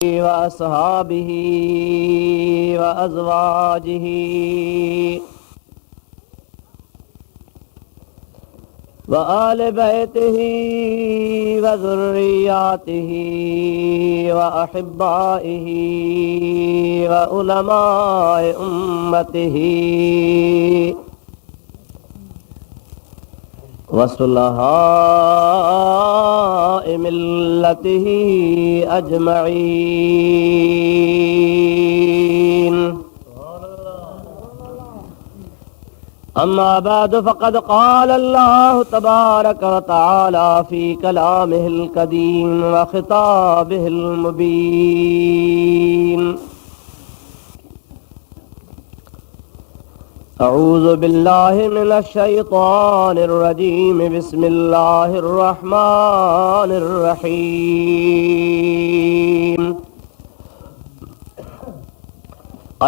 व अस्हाबिही व अज़वाजिही व आले बैतिही व ज़ुर्रियातिही व अहिब्बाइही व उलमाए उम्मतिही व सुलहाए मिल्लतिही अजमईन। अम्मा बाद फ़क़द क़ाल अल्लाहु तबारक व तआला फ़ी कलामिहिल क़दीम व ख़िताबिहिल मुबीन। अऊज़ु बिल्लाहि मिनश शैतानिर रजीम। बिस्मिल्लाहिर रहमानिर रहीम।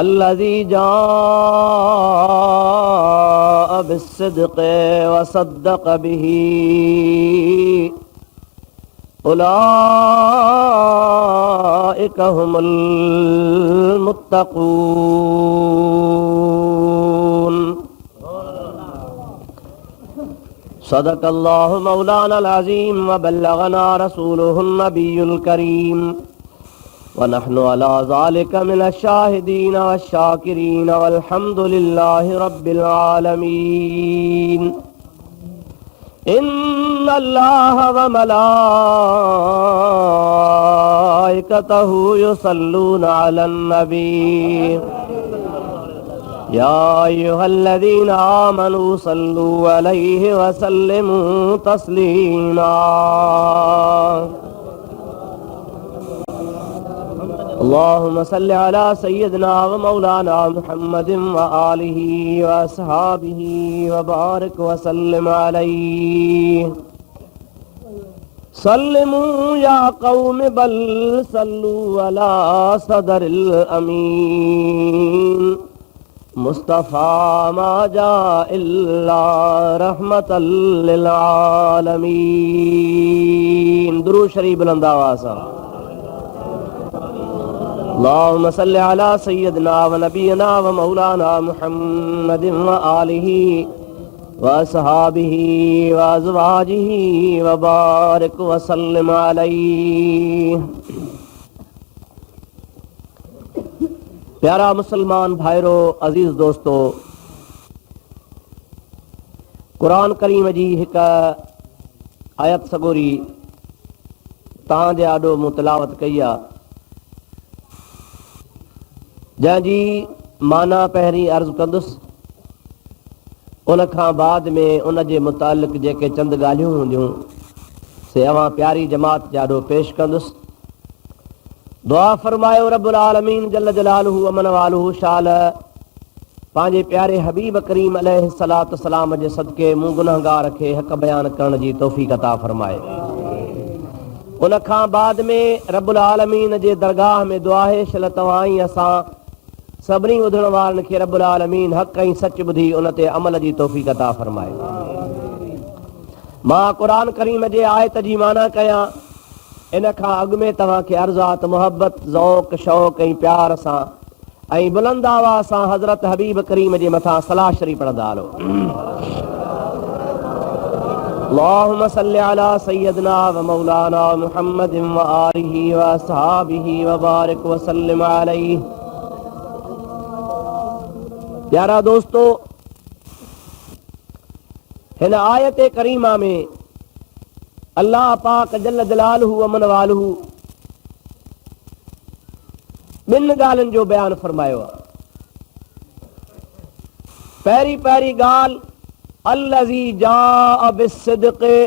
अल्लज़ी जाअ बिस्सिद्क़ि व सद्दक़ बिही उलाइका हुमुल मुत्तक़ून। सदक़ल्लाहु मौलानाल अज़ीम व बल्लगना रसूलुहुन नबियुल करीम व नहनु अला ज़ालिका मिनश शाहिदीन वश्शाकिरीन वल्हम्दुलिल्लाहि रब्बिल आलमीन। इन्नल्लाह व मलाइकतहु युसल्लूना अलन नबी या अय्युहल्लज़ीना आमनू सल्लू अलैहि व सल्लिमू तस्लीमा। अल्लाहुम्मा सल्लि अला सय्यिदिना व मौलाना मुहम्मदिन व आलिहि व अस्हाबिहि व बारिक व सल्लिम अलैहि। सल्लिमू या कौम बल सल्लू अला सदरिल अमीन मुस्तफ़ा मा जा इल्ला रहमतल लिल आलमीन। दुरूद शरीफ बुलंद आवाज़ से। अल्लाहुम्मा सल्लि अला सय्यिदिना व नबियना व मौलाना मुहम्मदिन व आलिहि व अस्हाबिहि व अज़वाजिहि व बारिक व सल्लिम अलैहि। प्यारा मुसलमान भाइरो, अजीज दोस्तों, कुरान करीम जी हिक आयत सगोरी तव्हां जे आॾो मूं तिलावत कई आहे, जंहिंजी माना पहिरीं अर्ज़ु कंदुसि, उन खां बाद में उन जे मुतालिक़ जेके चंद ॻाल्हियूं हूंदियूं से अवां प्यारी जमात जे आॾो पेश कंदुसि। दुआ फरमायो रब्बुल आलमीन जल्ल जलालुहु अमन वालुहु शाल पंहिंजे प्यारे हबीब करीम अलैहिस्सलातु वस्सलाम जे सदके मूं गुनहगार खे हक़ बयान करण जी तौफ़ीक़ अता फरमाए। उन खां बाद में रब्बुल आलमीन जे दरगाह में दुआ है शल तव्हां ई असां सभिनी ॿुधण वारनि खे रब्बुल आलमीन हक़ ऐं सच ॿुधी उन ते अमल जी तौफ़ीक़ अता फरमाए। मां क़ुरान करीम जे आयत जी माना कयां, इन खां अॻु में तव्हांखे अर्ज़ात मोहब्बत ज़ौक़ शौक़ ऐं प्यार सां ऐं बुलंद आवाज़ सां हज़रत हबीब करीम जे मथां सलाह शरीफ़ पढ़ंदा हलो। अल्लाहुम्मा सल्लि अला सय्यिदिना व मौलाना मुहम्मदिन व आलिहि व अस्हाबिहि व बारिक व सल्लिम अलैहि। प्यारा दोस्तों, हिन आयत करीमा में अल्लाह पाक जल्ल जलालुहु अमन वालुहु ॿिनि ॻाल्हियुनि जो बयानु फरमायो आहे। पहिरीं ॻाल्हि अल्लज़ी जाअ बिस्सिद्क़ि,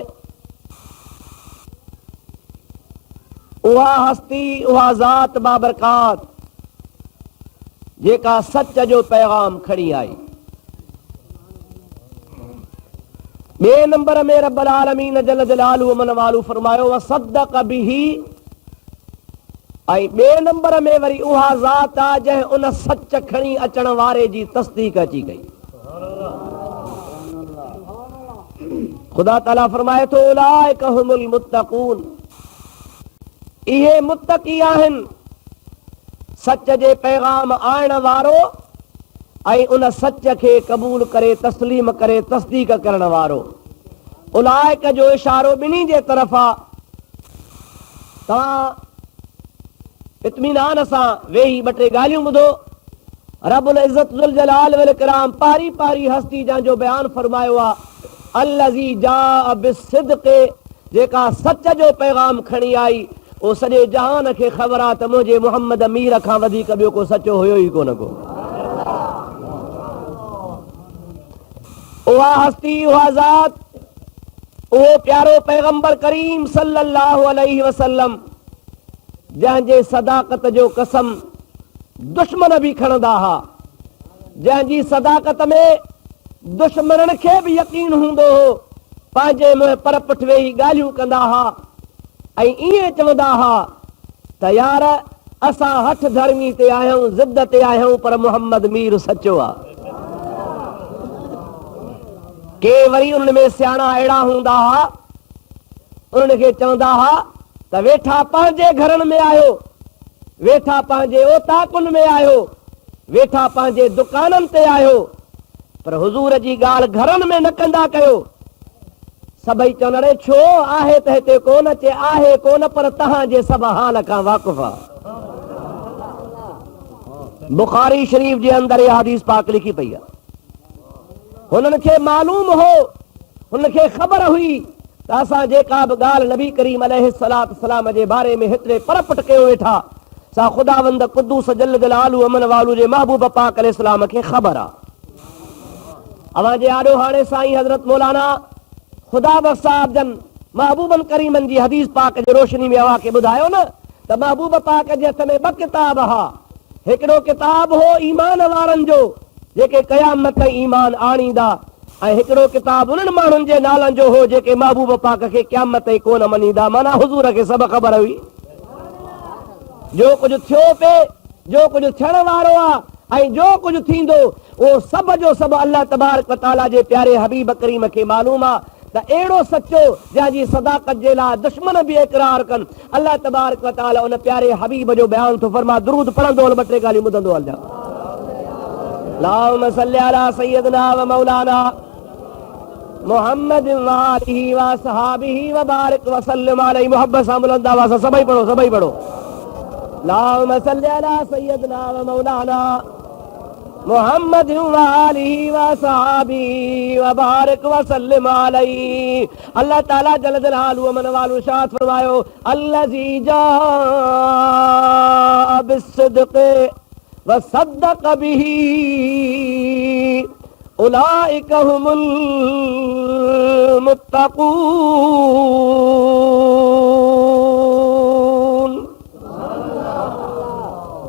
उहा हस्ती उहा ज़ात बाबरकात जेका सच जो पैगाम खणी आई। ॿिए नंबर में रब्बुल आलमीन जल्ल जलालुहु मन वालू फरमायो व सद्दक़ बिही, ऐं ॿिए नंबर में वरी उहा ज़ात आहे जंहिं उन सच खणी अचण वारे जी तस्दीक अची कई। खुदा ताला फरमाए थो उलाइका हुमुल मुत्तक़ून, इहे मुत्तक़ी आहिनि सच जे पैगाम आणण वारो ऐं उन सच खे क़बूल करे तस्लीम करे तस्दीक करण वारो। उलाइक जो इशारो ॿिन्ही जे तरफ़ आहे। तव्हां इत्मीनान सां वेही ॿ टे ॻाल्हियूं ॿुधो। रब्बुल इज़्ज़त ज़ुल जलाल वल इकराम पारी पारी हस्ती जंहिंजो बयानु फरमायो आहे, अल्लज़ी जा बिस्सिद्क़, जेका सच जो पैगाम खणी आई। उहो सॼे जहान खे ख़बर आहे त मुंहिंजे मुहम्मद मीर खां वधीक ॿियो को सचो हुयो ई कोन को। उहा हस्ती, उहा ज़ात, उहो प्यारो पैगंबर करीम सल्लल्लाहु अलैहि वसल्लम जंहिंजे सदाकत जो कसम दुश्मन बि खणंदा हुआ, जंहिंजी सदाकत में दुश्मननि खे बि यकीन हूंदो हो। पंहिंजे मुंहुं पर पुठ वेही ॻाल्हियूं कंदा हुआ ऐं ईअं चवंदा हुआ त यार असां हठ धर्मी ते आहियूं, ज़िद ते आहियूं, पर मुहम्मद मीर सचो आहे। के वरी उन्हनि में सियाणा अहिड़ा हूंदा हुआ, उन्हनि खे चवंदा हुआ त वेठा पंहिंजे घरनि में आहियो, वेठा पंहिंजे ओताकुनि में आहियो, वेठा पंहिंजे दुकाननि ते आहियो, पर हुज़ूर जी ॻाल्हि घरनि में न कंदा कयो। सभई चवनि अड़े छो आहे त हिते कोन, चे आहे कोन, पर तव्हांजे सभु हाल खां वाक़ुफ़ आहे। बुखारी शरीफ़ जे अंदरि इहा हदीस पाक लिखी पई आहे। हुननि खे मालूम हो, हुननि खे ख़बर हुई त असां जेका बि ॻाल्हि नबी करीम अलैहिस्सलातु वस्सलाम जे बारे में हेतिरे परपट कयो वेठा, सा ख़ुदावंद क़ुद्दूस जल जलालहू अमन वालू जे महबूब पाक अलैहिस्सलाम खे ख़बर आहे। अवां जे आॾो हाणे साईं हज़रत मौलाना ख़ुदा बख़्श साहिब जन महबूबन करीमन जी हदीस पाक जे रोशनी में अवां खे ॿुधायो न त महबूब पाक जे हथ में ॿ किताब हुआ। हिकिड़ो किताब हो ईमान वारनि जो जेके क़यामत ताईं ईमान आणींदा, ऐं हिकिड़ो किताब उन्हनि माण्हुनि जे नालनि जो हो जेके महबूब पाक खे क़यामत ताईं कोन मञींदा। माना हुज़ूर खे सभु ख़बर हुई जो कुझु थियो पिए, जो कुझु थियण वारो आहे ऐं जो कुझु थींदो, उहो सभु जो सभु अल्लाह तबारक व तआला जे प्यारे हबीब करीम खे मालूम आहे। त अहिड़ो सचो जंहिंजी सदाकत जे लाइ दुश्मन बि इक़रार कनि, अल्लाह तबारक व तआला उन प्यारे हबीब जो बयानु थो फरमा। दुरूद पढ़ंदो हल, ॿ टे ॻाल्हियूं ॿुधंदो हलजां। अल्लाहुम्मा सल्ली अला सय्यदना व मौलाना मुहम्मद व आलिहि व असहाबिहि व बारिक व सल्लिम अलैहि। मोहब्बत सां बुलंद आवाज़ सां सभई पढ़ो, सभई पढ़ो। अल्लाहुम्मा सल्ली अला सय्यदना व मौलाना मुहम्मद व आलिहि व असहाबिहि व बारिक व सल्लिम अलैहि। अल्लाह ताला जल जलालहू अमन वालू शाद फरमायो, अल्लज़ी जा बिस्सिद्क़ व सद्दक़ बिही उलाइक हुमुल मुत्तक़ून।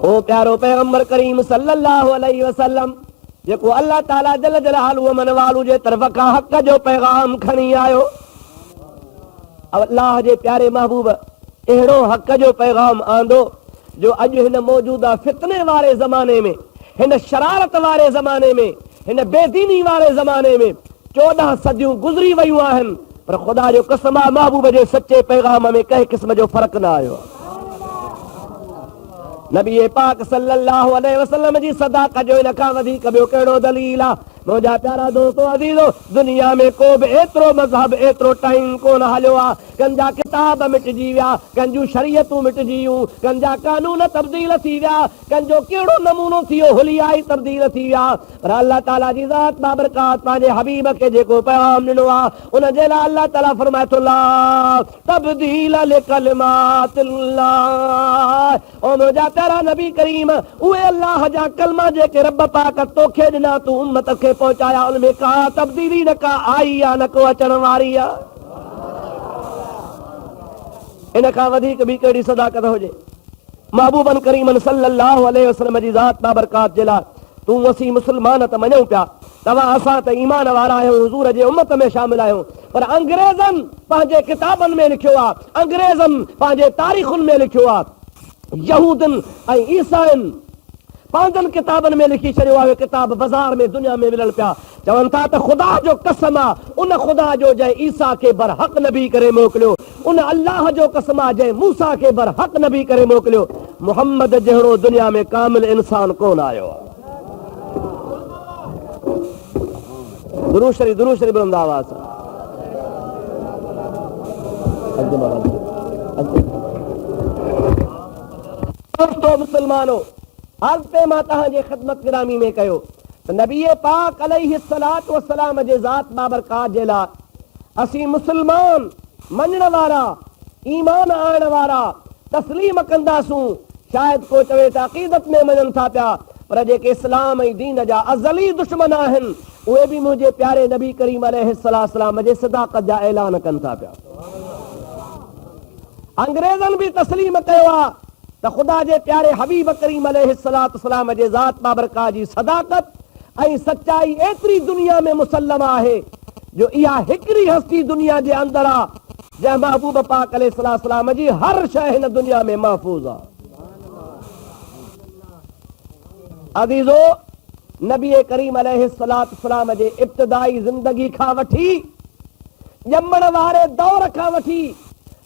ओ प्यारो पैगंबर करीम सल्लल्लाहु अलैहि वसल्लम जेको अल्लाह ताला जल जलालहू अमन वालू जे तरफ़ खां हक़ जो पैगाम खणी आयो। अल्लाह जे प्यारे महबूब अहिड़ो हक़ जो पैगाम आंदो जो अॼु हिन मौजूदा फितने वारे ज़माने में, हिन शरारत वारे ज़माने में, हिन बेदीनी वारे ज़माने में 14 सदियूं गुज़री वयूं आहिनि, पर ख़ुदा जो कसम आहे महबूब जे सचे पैगाम में कंहिं क़िस्म जो फ़र्क़ु न आयो। नबी पाक सल्लल्लाहु अलैहि वसल्लम जी सदाकत जो इन खां वधीक ॿियो कहिड़ो दलील आहे? मुंहिंजा प्यारा दोस्तो अज़ीज़ो, दुनिया में को बि एतिरो मज़हब एतिरो टाइम कोन हलियो आहे, कंहिंजा किताब मिटिजी विया, कंहिंजूं शरीयतूं मिटिजियूं, कंहिंजा कानून तब्दील थी विया, कंहिंजो कहिड़ो नमूनो थी वियो, हुलियाई तब्दील थी विया, पर अल्लाह ताला जी ज़ात बाबरकात पंहिंजे हबीब खे जेको पैगाम ॾिनो आहे उन जे लाइ अल्लाह ताला फरमाए थो, ला तब्दील लिकलिमातिल्लाह। ओ मुंहिंजा प्यारा नबी करीम, उहे अल्लाह जा कलमा जेके रब पाक तोखे ॾिना तूं उम्मत खे पहुचाया, उनमें का तब्दीली न का आई आहे न को अचण वारी आहे। इन खां वधीक ॿी कहिड़ी सदाकत हुजे? महबूबन करीमन सल्लल्लाहु अलैहि वसल्लम जी ज़ात बाबरकात जे लाइ तूं असीं मुस्लमान त मञूं पिया, तव्हां असां त ईमान वारा आहियूं, हुज़ूर जे उम्मत में शामिल आहियूं, पर अंग्रेज़नि पंहिंजे किताबनि में लिखियो आहे, अंग्रेज़नि पंहिंजे तारीख़ुनि में लिखियो आहे, यहूदनि ऐं ईसाइनि पंहिंजनि किताबनि में लिखी छॾियो आहे। किताब बाज़ार में दुनिया में मिलनि पिया, चवनि था त ख़ुदा जो कसम आहे, उन ख़ुदा जो जंहिं ईसा खे बरहक़ नबी करे मोकिलियो, उन अल्लाह जो कसम आहे जंहिं मूसा खे बरहक़ नबी करे मोकिलियो। मुहम्मद जहिड़ो दुनिया में कामिल इंसान कोन आयो आहे। दुरूद शरीफ बुलंद आवाज़ सां। दोस्तो मुसलमानो, अर्ज़ पे मां तव्हांजे ख़िदमत गिरामी में कयो त नबी पाक अलैहिस्सलातु वस्सलाम जे ज़ात बाबरकात जे लाइ असीं मुसलमान मञण वारा, ईमान आणण वारा तस्लीम कंदासूं। शायदि को चवे त अक़ीदत में मञनि था पिया, पर जेके इस्लाम ऐं दीन जा अज़ली दुश्मन आहिनि उहे बि मुंहिंजे प्यारे नबी करीम अलैहिस्सलाम जे सदाक़त जा ऐलान कनि था पिया। अंग्रेज़नि बि तस्लीम कयो आहे त ख़ुदा जे प्यारे हबीब करीम अलैहिस्सलाम जे ज़ात बाबरकात जी सदाक़त ऐं सचाई एतिरी दुनिया में मुसल्लम आहे जो इहा हिकिड़ी हस्ती दुनिया जे अंदरि आहे जंहिं महबूब पाक अलैहिस्सलाम जी हर शइ हिन दुनिया में महफ़ूज़ आहे। अज़ीज़ो, नबी करीम अलैहिस्सलाम जे इब्तिदाई ज़िंदगी खां वठी ॼमण वारे दौर खां वठी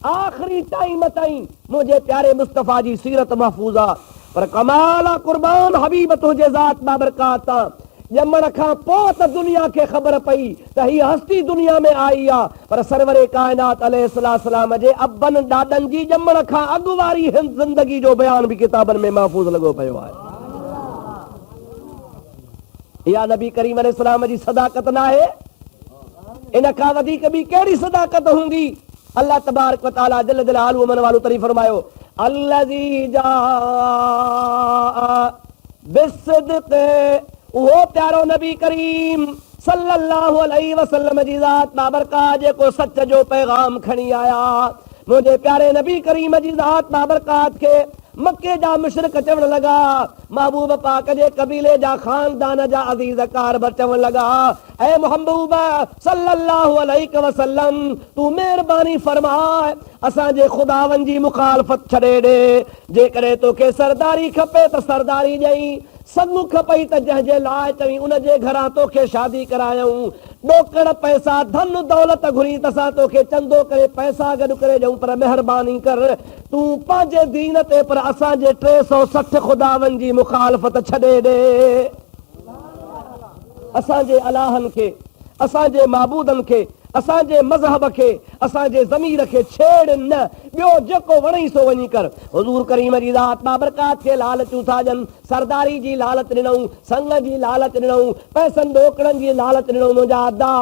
आख़िरी टाइम ताईं मुंहिंजे प्यारे मुस्तफ़ा जी सीरत महफ़ूज़ आहे। पर कमाल आहे कुर्बान हबीब तुंहिंजे ज़ात बाबरकात तां ॼमण खां पोइ त दुनिया खे ख़बर पई त हीअ हस्ती दुनिया में आई आहे, पर सरवरे काइनात अलैहिस्सलाम जे अबनि ॾाॾनि जी ॼमण खां अॻु वारी हिन ज़िंदगी जो बयान बि किताबनि में महफ़ूज़ लॻो पियो आहे। इहा नबी करीम अलैहिस्सलाम जी सदाक़त न आहे? इन खां वधीक ॿी कहिड़ी सदाक़त हूंदी? अल्लाह तबारक व तआला जल जलालहू मन वालो तरी फरमायो, अल्लज़ी जाअ बिस्सिद्क़, उहो प्यारो नबी करीम सल्लल्लाहु अलैहि वसल्लम जी ज़ात बाबरकात जेको सच जो पैगाम खणी आया। मुंहिंजे प्यारे नबी करीम जी ज़ात बाबरकात खे मक्के जा मुशरिक चवण लॻा, महबूब पाक जे कबीले जा खानदान जा अज़ीज़ कारबर चवण लॻा, ऐ महबूब सल्लल्लाहु अलैहि वसल्लम तूं महिरबानी फरमाए असांजे खुदावन जी मुखालफ़त छॾे ॾे। जेकॾहिं तोखे सरदारी खपे त सरदारी ॾेई, सन्मुख पई त जंहिंजे लाइ चई उनजे घरां तोखे शादी करायूं। ॾोकड़ पैसा धन दौलत घुरी त असां तोखे चंदो करे पैसा गॾु करे ॾियूं, पर महिरबानी कर तूं पंहिंजे दीन ते पर असांजे 360 खुदावन जी मुखालफ़त छॾे ॾे। असांजे अलाहनि खे, असांजे माबूदनि खे, असांजे मज़हब खे, असांजे ज़मीर खे छेड़ न, ॿियो जेको वणई सो वञी कर। हुज़ूर करीम जी ज़ात बाबरकात खे लालचूं था ॾियनि, सरदारी जी लालच ॾिनऊं, संग जी लालच ॾिनऊं, पैसनि ॾोकड़नि जी लालच ॾिनऊं। मुंहिंजा अदा,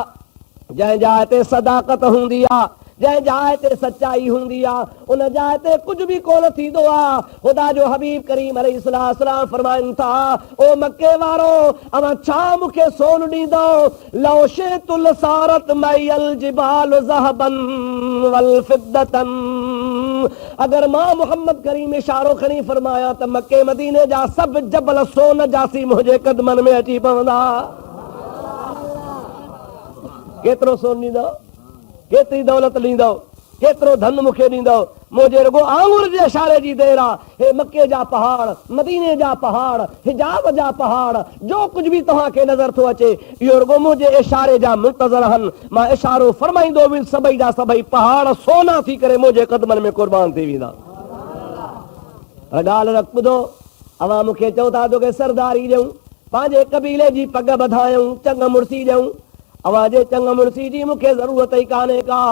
जंहिं जाइ ते सदाक़त हूंदी आहे, जंहिं जाइ ते सचाई हूंदी आहे, उन जाइ ते कुझु बि कोन थींदो आहे। ख़ुदा जो हबीब करीम अलैहिस्सलाम फरमाइनि था, ओ मके वारो, अवां छा मूंखे सोन ॾींदो? लौ शिअतु लसारत मइयल जिबाल ज़हबन वल फिद्दतन। अगर मां मोहम्मद करीम इशारो खणी फरमाया त मके मदीने जा सभु जबल सोन जासी मुंहिंजे कदमनि में अची पवंदा। केतिरो सोन ॾींदो? केतिरी दौलत ॾींदो? केतिरो धन मूंखे ॾींदो? मुंहिंजे रुगो आंगुर जे इशारे जी देर आहे। हे मके जा पहाड़, मदीने जा पहाड़, हिजाब जा पहाड़, जो कुझु बि तव्हांखे नज़र थो अचे इहो रुगो मुंहिंजे इशारे जा मुंतज़र आहिनि। मां इशारो फरमाईंदो बि सभई जा सभई पहाड़ सोना थी करे मुंहिंजे क़दमनि में क़ुर्बान थी वेंदा। ॻाल्हि रख ॿुधो, अवां मूंखे चओ था तोखे सरदारी ॾियूं, पंहिंजे कबीले जी पग ॿधायूं, चंग मुड़सी ॾियूं। अवां जे चंग मुड़सी जी मूंखे ज़रूरत ई कान्हे का।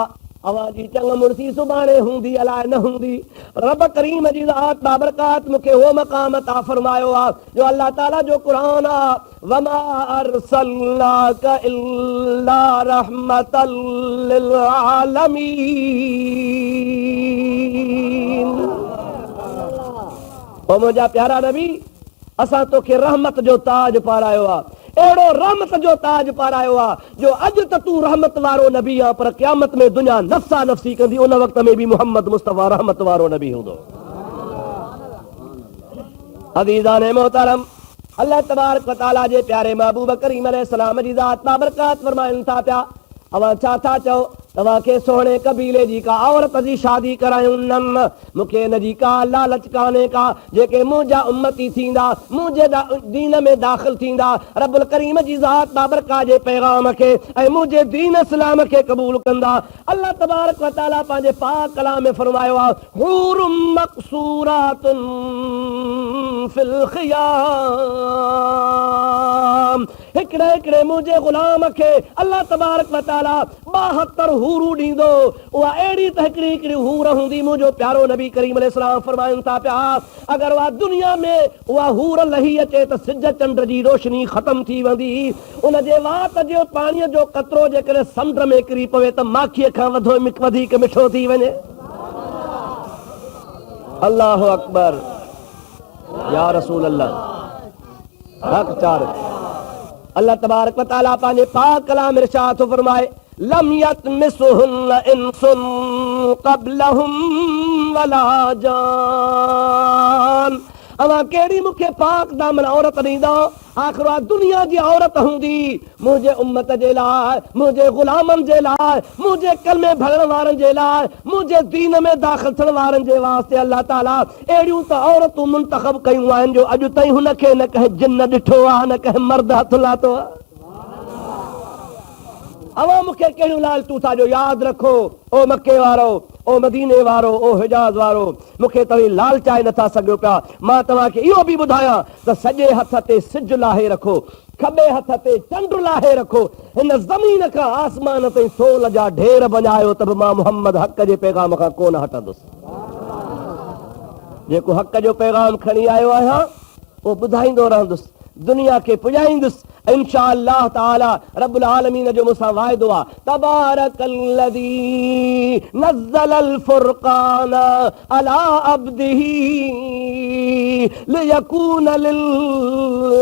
अवां जी चंग मुड़सी सुभाणे हूंदी अलाए न हूंदी। रब करीम जी ज़ात बाबरकात मूंखे उहो मक़ाम अता फरमायो आहे जो अल्लाह ताला जो क़ुरान आहे, वमा अरसलनाका इल्ला रहमतल लिल आलमीन। ओ मुंहिंजा प्यारा नबी, असां तोखे रहमत जो ताज पारायो आहे, अहिड़ो रहमत जो ताज पारायो आहे जो अॼु त तूं रहमत वारो नबी आहे, पर क़यामत में दुनिया नफ़्सा नफ़्सी कंदी, उन वक़्त में बि मोहम्मद मुस्तफ़ा रहमत वारो नबी हूंदो। अज़ीज़ान मोहतरम, अल्लाह तबारक व तआला जे प्यारे महबूब करीम अलैहिस्सलाम जी ज़ात बाबरकात फरमाइनि था पिया, अवां छा था चओ तव्हां खे सोहणे कबीले जी का औरत जी शादी करायूं मूंखे इन जी का लालच कान्हे का। जेके मुंहिंजा उम्मती थींदा, मुंहिंजे दीन में दाख़िल थींदा, रब्बुल करीम जी ज़ात बाबरका जे पैगाम खे ऐं मुंहिंजे दीन इस्लाम खे क़बूल कंदा। अल्लाह तबारक व तआला पंहिंजे पाक कलाम में फरमायो आहे, हूरुम मक़सूरातुन फिल ख़ियाम। हिकिड़े हिकिड़े मुंहिंजे ग़ुलाम खे अल्लाह तबारक व तआला 72 हूरूं ॾींदो। उहा अहिड़ी त हिकिड़ी हिकिड़ी हूर हूंदी। मुंहिंजो प्यारो नबी करीम अलैहिस्सलाम फरमाइनि था पिया, अगरि उहा दुनिया में उहा हूर लही अचे त सिज चंड जी रोशनी ख़तम थी वेंदी। उन जे वात जो पाणीअ जो कतरो जेकॾहिं समुंड में किरी पवे त माखीअ खां वधीक मिठो थी वञे। अल्लाहु अकबर, या रसूल अल्लाह। हक़ चार अल्लाह तबारक व तआला पंहिंजे पाक कलाम में इरशाद थो फरमाए, लम यतमिसहुन्न इंसुन क़ब्लहुम वला जान। अवां कहिड़ी मूंखे पाक दामन औरत ॾींदा? आख़िर दुनिया जी औरत हूंदी मुंहिंजे उम्मत जे लाइ, मुंहिंजे ग़ुलामनि जे लाइ, मुंहिंजे कलमे भरण वारनि जे लाइ, मुंहिंजे दीन में दाख़िल थियण वारनि जे वास्ते अल्लाह ताला अहिड़ियूं त औरतूं मुंतख़ब कयूं आहिनि जो अॼु ताईं हुनखे न कंहिं जिन ॾिठो आहे, न कंहिं मर्द हथ लाथो आहे। अवां मूंखे कहिड़ियूं लालचूं था जो यादि रखो, ओ मके वारो, ओ मदीने वारो, ओ हिजाज़ वारो, मूंखे तव्हीं लालचाए नथा सघो पिया। मां तव्हांखे इहो बि ॿुधायां त सॼे हथ ते सिज लाहे रखो, खॿे हथ ते चंड लाहे रखो, हिन ज़मीन खां आसमान ताईं सोल जा ढेर बणायो त बि मां मुहम्मद हक़ जे पैगाम खां कोन हटंदुसि। जेको हक़ जो पैगाम खणी आयो आहियां उहो ॿुधाईंदो रहंदुसि, दुनिया खे पुॼाईंदुसि इंशा अल्लाह ताला। रब्बुल आलमीन जो मूंसां वाइदो आहे, तबारकल्लज़ी नज़्ज़लल फ़ुरक़ान अला अब्दिही लियकून लिल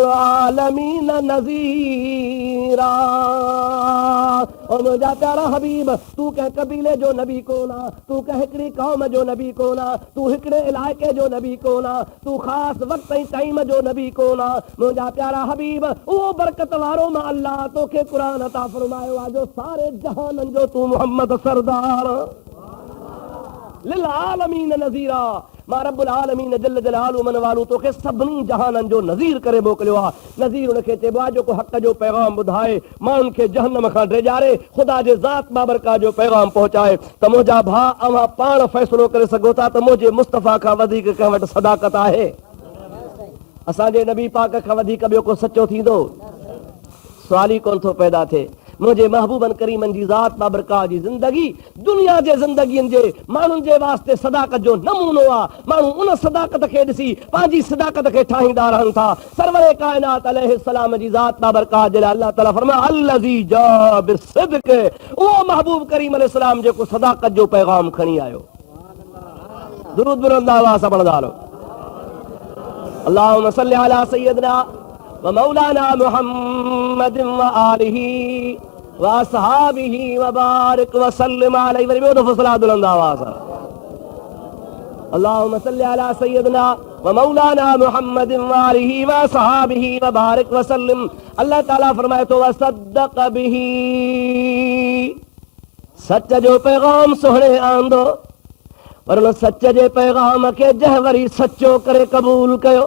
आलमीन नज़ीरा। और मुंहिंजा प्यारा हबीब, तू कंहिं कबीले जो नबी कोना, तू कंहिं हिकिड़ी क़ौम जो नबी कोना, तू हिकिड़े इलाइक़े जो नबी कोना, तू ख़ासि वक़्त ऐं टाइम जो नबी कोना। मुंहिंजा प्यारा हबीब, उहो बरकत वारो मां अल्लाह तोखे क़ुरान अता फरमायो आहे जो सारे जहाननि जो तू मुहम्मद सरदार लिल आलमीन नज़ीरा। मां रब्बुल आलमीन जल जलालहु मन वालो तोखे सभिनी जहाननि जो नज़ीर करे मोकिलियो आहे। नज़ीर उनखे चइबो आहे जेको हक़ जो पैगाम ॿुधाए, माण्हुनि खे जहन्नम खां ड्रेजारे, ख़ुदा जे ज़ात बाबरका जो पैगाम पहुचाए। त मुंहिंजा भाउ, अव्हां पाण फ़ैसिलो करे सघो था त मुंहिंजे मुस्तफ़ा खां वधीक कंहिं वटि सदाकत आहे? असांजे नबी पाक खां वधीक ॿियो को सचो थींदो? सुवाल ई कोन थो पैदा थिए। मुंहिंजे महबूबनि करीमनि जी ज़ात बाबरका जी ज़िंदगी दुनिया जे ज़िंदगीअ जे माण्हुनि जे वास्ते सदाकत जो नमूनो आहे। माण्हू उन सदाकत खे ॾिसी पंहिंजी सदाकत खे ठाहींदा रहनि था। सरवरे काइनात अलैहिस्सलाम जी ज़ात बाबरका जे लाइ अल्लाह ताला फरमाया, अल्लज़ी जा बिस्सिद्क़, उहो महबूब करीम अलैहिस्सलाम जेको सदाकत जो पैगाम खणी आयो। दुरूद बुलंद आवाज़ सां पढ़ंदा हलो, अल्लाहुम्मा सल्लि अला सय्यदना व मौलाना मुहम्मदिन व आलिही व असहाबिही व बारिक व सल्लिम अलैहि। वरी ॿियो दफ़ो सलात बुलंद आवाज़ सां, अल्लाहुम्मा सल्लि अला सय्यदना व मौलाना मुहम्मदिन व आलिही व असहाबिही व बारिक व सल्लिम। अल्लाह ताला फरमाए थो, व सद्दक़ बिही, सच जो पैगाम सोहणे आंदो, पर उन सच जे पैगाम खे जंहिं वरी सचो करे क़बूल कयो।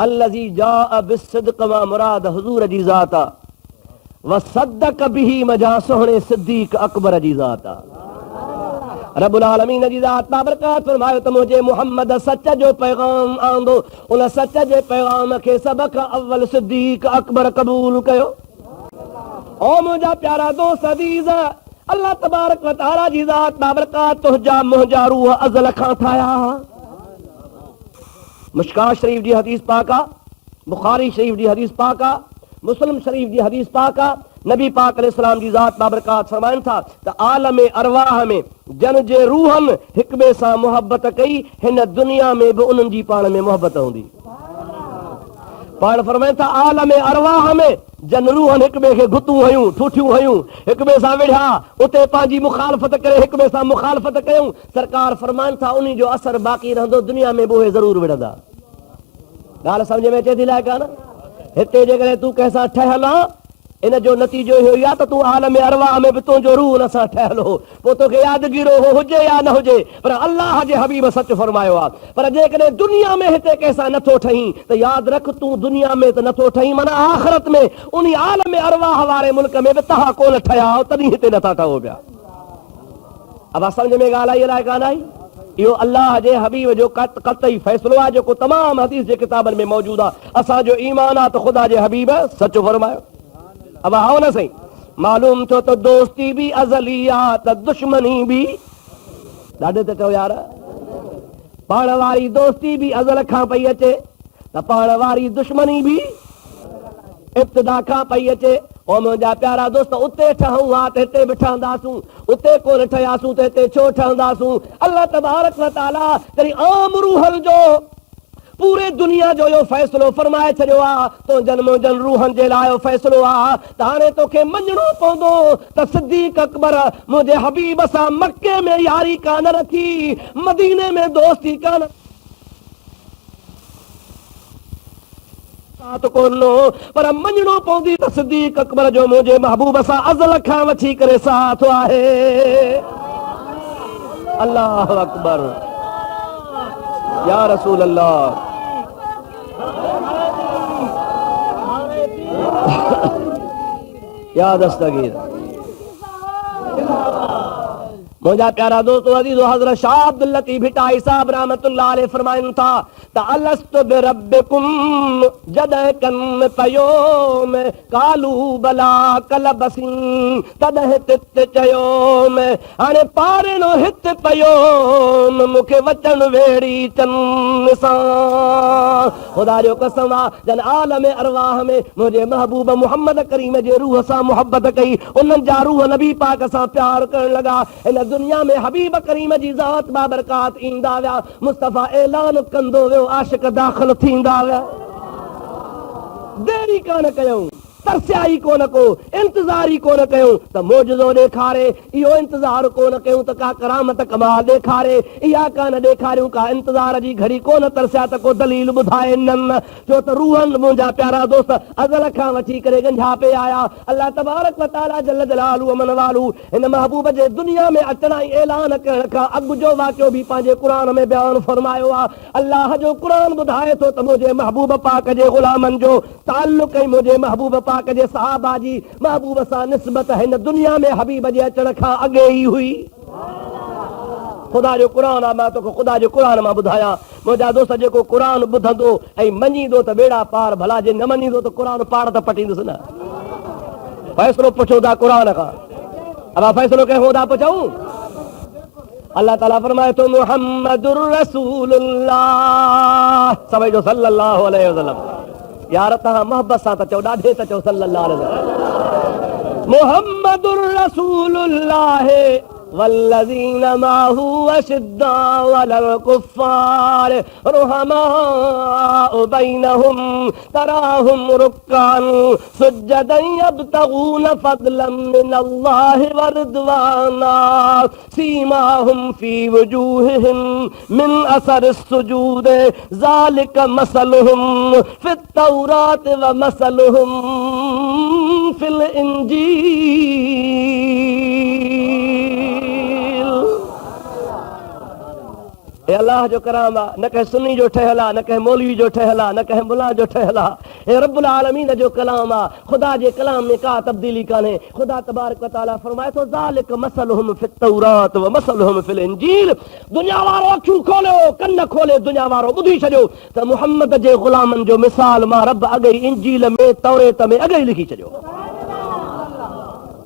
अल्लज़ी जाअ बिस्सिद्क़ व मुराद हुज़ूर जी ज़ात आहे, व सद्दक़ बिही मजा सोहणे सिद्दीक़ अकबर जी ज़ात आहे। रब्बुल आलमीन जी ज़ात बाबरकात फरमायो त मुंहिंजे मुहम्मद सच जो पैगाम आंदो, उन सच जे पैगाम खे सभ खां अव्वल सिद्दीक़ अकबर क़बूल कयो। ओ मुंहिंजा प्यारा दोस्त अज़ीज़, अल्लाह तबारक व तआला जी ज़ात बाबरकात तुंहिंजा मुंहिंजा रूह अज़ल खां ठाहिया। मुश्कात शरीफ जी हदीस पाक आहे, बुखारी शरीफ जी हदीस पाक आहे, मुस्लिम शरीफ जी हदीस पाक आहे। नबी पाक अलैहिस्सलाम जी ज़ात बाबरकात फरमाइनि था त आलम अरवाह में जन जे रूहनि हिक ॿिए सां मुहबत कई, हिन दुनिया में बि उन्हनि जी पाण में मुहबत हूंदी। पाण फरमाइनि था आलम अरवाह में जन रूहनि हिक ॿिए खे घुतूं हयूं, ठूठियूं हयूं, हिक ॿिए सां विढ़िया, उते पंहिंजी मुखालफ़त करे हिक ॿिए सां मुखालफ़त कयूं। सरकार फरमाइनि था उन जो असर बाक़ी रहंदो, दुनिया में बि उहे ज़रूर विढ़ंदा। ॻाल्हि सम्झ में अचे थी लाइ कान? हिते जेकॾहिं तूं कंहिंसां ठहियल आहे इन जो नतीजो इहो ई आहे त तूं आलम अरवाह में बि तुंहिंजो रूह हुन सां ठहियलु हो, पोइ तोखे यादगिरो हो हुजे या न हुजे, पर अल्लाह जे हबीब सच फरमायो आहे। पर जेकॾहिं दुनिया में हिते कंहिंसां नथो ठहीं त यादि रख तूं दुनिया में त नथो ठहीं, माना आख़िरत में उन आलम अरवाह वारे मुल्क में बि तव्हां कोन ठहिया आहियो, तॾहिं हिते नथा ठहो पिया। अब सम्झ में ॻाल्हि आई अलाए कान आई? इहो अल्लाह जे हबीब जो कतई फ़ैसिलो आहे जेको तमामु हदीस जे किताबनि में मौजूदु आहे। असांजो ईमान आहे त ख़ुदा जे हबीब सच फरमायो। अब आओ न सही, मालूम थियो त दोस्ती बि अज़ली आहे त दुश्मनी बि, ॾाढे त चओ यार, पाण वारी दोस्ती बि अज़ल खां पई अचे त पाण वारी दुश्मनी बि इब्तिदा खां पई अचे। ओ मुंहिंजा प्यारा दोस्त, उते ठहूं हा त हिते बि ठहंदासूं, उते कोन ठहियासूं त हिते छो ठहंदासूं। अल्लाह तबारक व तआला जॾहिं आम रूहनि जो पूरे दुनिया जो इहो फ़ैसिलो फरमाए छॾियो आहे, तुंहिंजनि मुंहिंजनि रूहनि जे लाइ इहो फ़ैसिलो आहे त हाणे तोखे मञणो पवंदो त सिद्दीक़ अकबर मुंहिंजे हबीब सां मके में यारी कान रखी, मदीने में दोस्ती कान कोन्हो, पर मञणो पवंदी त सिद्दीक़ अकबर जो मुंहिंजे महबूब सां अज़ल खां वठी करे साथ आहे। अल्लाह अकबर, या रसूल अल्लाह। या दस्तगीर, मुंहिंजा प्यारा दोस्तो अज़ीज़ो, हज़रत शाह अब्दुल लतीफ़ भिटाई साहब रहमतुल्लाह अलैह फरमाइनि था त अलस्तु बिरब्बिकुम जॾहिं कन पयो में कालू बला कलबसी, तॾहिं तित चयो में हाणे पारणो हित पयो मूंखे वचन वेड़ी चन सां। ख़ुदा जो कसम आहे, जन आलम अरवाह में मुंहिंजे महबूब मुहम्मद करीम जे रूह सां मुहबत कई, उन्हनि जा रूह नबी पाक सां प्यार करण लॻा। इन दुनिया में हबीब करीम जी ज़ात बाबरकात ईंदा विया, मुस्तफ़ा ऐलान कंदो वियो, आशिक दाख़िल थींदा विया। देरी कान कयूं, तरसिया ई कोन को, इंतज़ार ई कोन कयूं त मौजज़ो ॾेखारे, इहो इंतज़ार कोन कयूं त का करामत कमाल ॾेखारे, इहा कान ॾेखारियूं का इंतज़ार जी घड़ी कोन तरसिया त को दलील ॿुधाए न, छो त रूहनि मुंहिंजा प्यारा दोस्त अज़ल खां वठी करे गंझा पे आया। अल्लाह तबारक व तआला जल जलालहू मन वालू हिन महबूब जे दुनिया में अचण ऐं ऐलान करण खां अॻु जो वाक़ियो बि पंहिंजे क़ुर में बयानु फरमायो आहे। अल्लाह जो क़ुर ॿुधाए थो त मुंहिंजे महबूब पाक जे ग़ुलामनि जो ताल्लुक़ ऐं मुंहिंजे महबूब पाक के सहाबा जी महबूब सां निस्बत हिन दुनिया में हबीब जे अचण खां अॻे ई हुई। ख़ुदा जो क़ुर आहे, मां तोखे ख़ुदा जो क़ुर मां ॿुधायां, मुंहिंजा दोस्त जेको क़ुर ॿुधंदो ऐं मञींदो त बेड़ा पार, भला जे न मञींदो त क़ुर पाड़ त पटींदुसि न। फ़ैसिलो पुछो था क़ुर खां, अब फ़ैसिलो कंहिं था पुछूं। अल्लाह ताला फरमाए थो मुहम्मदुर रसूलुल्लाह, सभई जो सल्लल्लाहु अलैहि वसल्लम। यार तव्हां मोहब्बत सां त चओ, ॾाढे त चओ सल्लल्लाहु अलैहि वसल्लम। मुहम्मदुर रसूलुल्लाह वल्लज़ीन माहू अशिद्दाउ अलल कुफ़्फ़ार रुहमाउ बैनहुम तराहुम रुक्कान सुज्जदन यब्तगून फज़लन मिनल्लाहि व रिज़वाना सीमाहुम फी वजूहिहिम मिन असरिस सुजूद ज़ालिका मसलुहुम फित तौरात व मसलुहुम फिल इंजील। अल्लाह जो कराम आहे, न कंहिं सुन्नी जो ठहियल आहे, न कंहिं मौलवी जो ठहियल आहे, न कंहिं मुला जो ठहियल आहे। हे रब्बुल आलमीन जो कलाम आहे, ख़ुदा जे कलाम में का तब्दीली कान्हे। ख़ुदा तबारक व तआला फरमाए थो ज़ालिक मसलुहुम फित तौरात व मसलुहुम फिल इंजील। दुनिया वारो अखियूं खोलियो, कन खोले, दुनिया वारो ॿुधी छॾियो त मुहम्मद जे ग़ुलामनि जो मिसाल मां रब अॻे इंजील में तौरेत में अॻे ई लिखी छॾियो।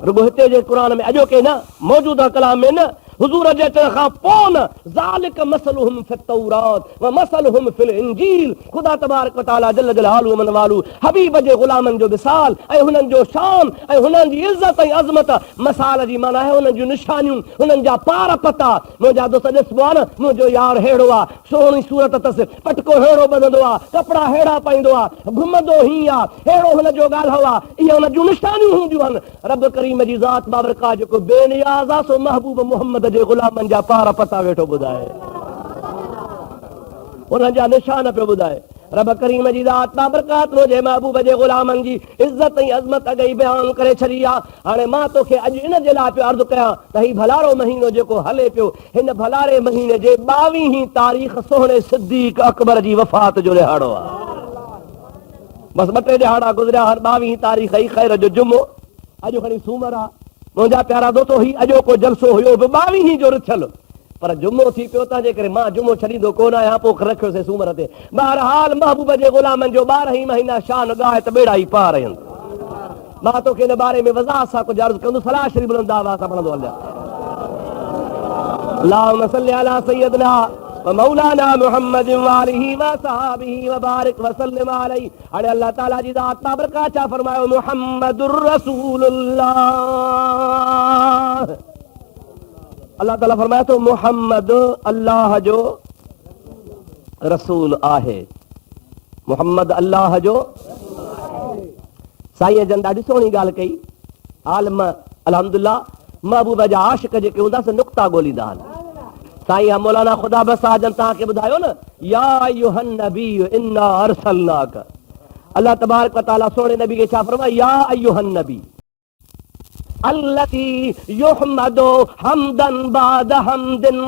रुगो हिते जे क़ुर में अॼोके न, मौजूदा कलाम में न, हुज़ूर जे अचण खां पोइ न, ज़ालिक मसलुहुम फित तौरात व मसलुहुम फिल इंजील। ख़ुदा तबारक व तआला जल जलालहू मन वालू हबीब जे ग़ुलामनि जो मिसाल ऐं हुननि जो शान ऐं हुननि जी इज़त ऐं अज़मत, मसाल जी माना आहे हुननि जूं निशानियूं, हुननि जा पार पता। मुंहिंजा दोस्त ॾिसबो आहे न, मुंहिंजो यार अहिड़ो आहे, सोणी सूरत अथसि, पटको अहिड़ो ॿधंदो आहे, कपिड़ा अहिड़ा पाईंदो आहे, घुमंदो हीअं आहे, अहिड़ो हुनजो ॻाल्हि आहे, इहे हुन जूं निशानियूं हूंदियूं आहिनि। रब करीम जी ज़ात बाबरकात जेको बेनियाज़ आहे सो महबूब मुहम्मद जे ग़ुलामनि जा पार पता वेठो ॿुधाए, उन्हनि जा निशान पियो ॿुधाए। रब करीम जी ज़ात बाबरकात रोजे महबूब जे ग़ुलामनि जी इज़त ऐं अज़मत अॻई बयान करे छॾी आहे। हाणे मां तोखे अॼु इन जे लाइ पियो अर्ज़ु कयां त हीउ भलारो महीनो जेको हले पियो, हिन भलारे महीने जे 22 तारीख़ सोहणे सिद्दीक़ अकबर जी वफ़ात जो ॾिहाड़ो आहे। बसि 2-3 ॾिहाड़ा गुज़रिया, हर 22 तारीख़ ई ख़ैर जो जुमो, अॼु खणी सूमर आहे। मुंहिंजा प्यारा दोस्तो, ही अॼोको जलसो हुयो बि 22 जो रिथियल, पर जुमो थी पियो, तंहिंजे करे मां जुमो छॾींदो कोन आहियां, पोइ रखियोसीं सूमर ते। बहरहाल महबूब जे ग़ुलामनि जो 12 महीना शान ॻाए त ॿेड़ा ई पार आहिनि। मां तोखे हिन बारे में वज़ाहत सां कुझु अर्ज़ु कंदुसि। सलाह शरीफ़ बुलंद आवाज़ सां पढ़ंदो हलिया। अल्लाहुम्मा सल्लि अला सय्यदना व मौलाना मुहम्मद व आलिहि व सहाबिहि व बारिक व सल्लिम अलैहि। हाणे अल्लाह ताला जी ज़ात बाबरकात छा फरमायो, मुहम्मदुर रसूलुल्लाह। अल्लाह ताला फरमाए थो मुहम्मद अल्लाह जो रसूल आहे। मुहम्मद अल्लाह जो साईं जन ॾाढी सुहिणी ॻाल्हि कई। आलम अल्हम्दुलिल्लाह महबूब जा आशिक़ जेके हूंदासीं नुक़्ता ॻोल्हींदा आहिनि। साईं मौलाना ख़ुदा बसा जन तव्हांखे ॿुधायो न, या अय्युहन नबी इन्ना अरसलनाक। अल्लाह तबारक व तआला सोणे नबी खे छा फरमाए, या अय्युहन नबी अल्लती युहमदो हमदन बाद हमदिन।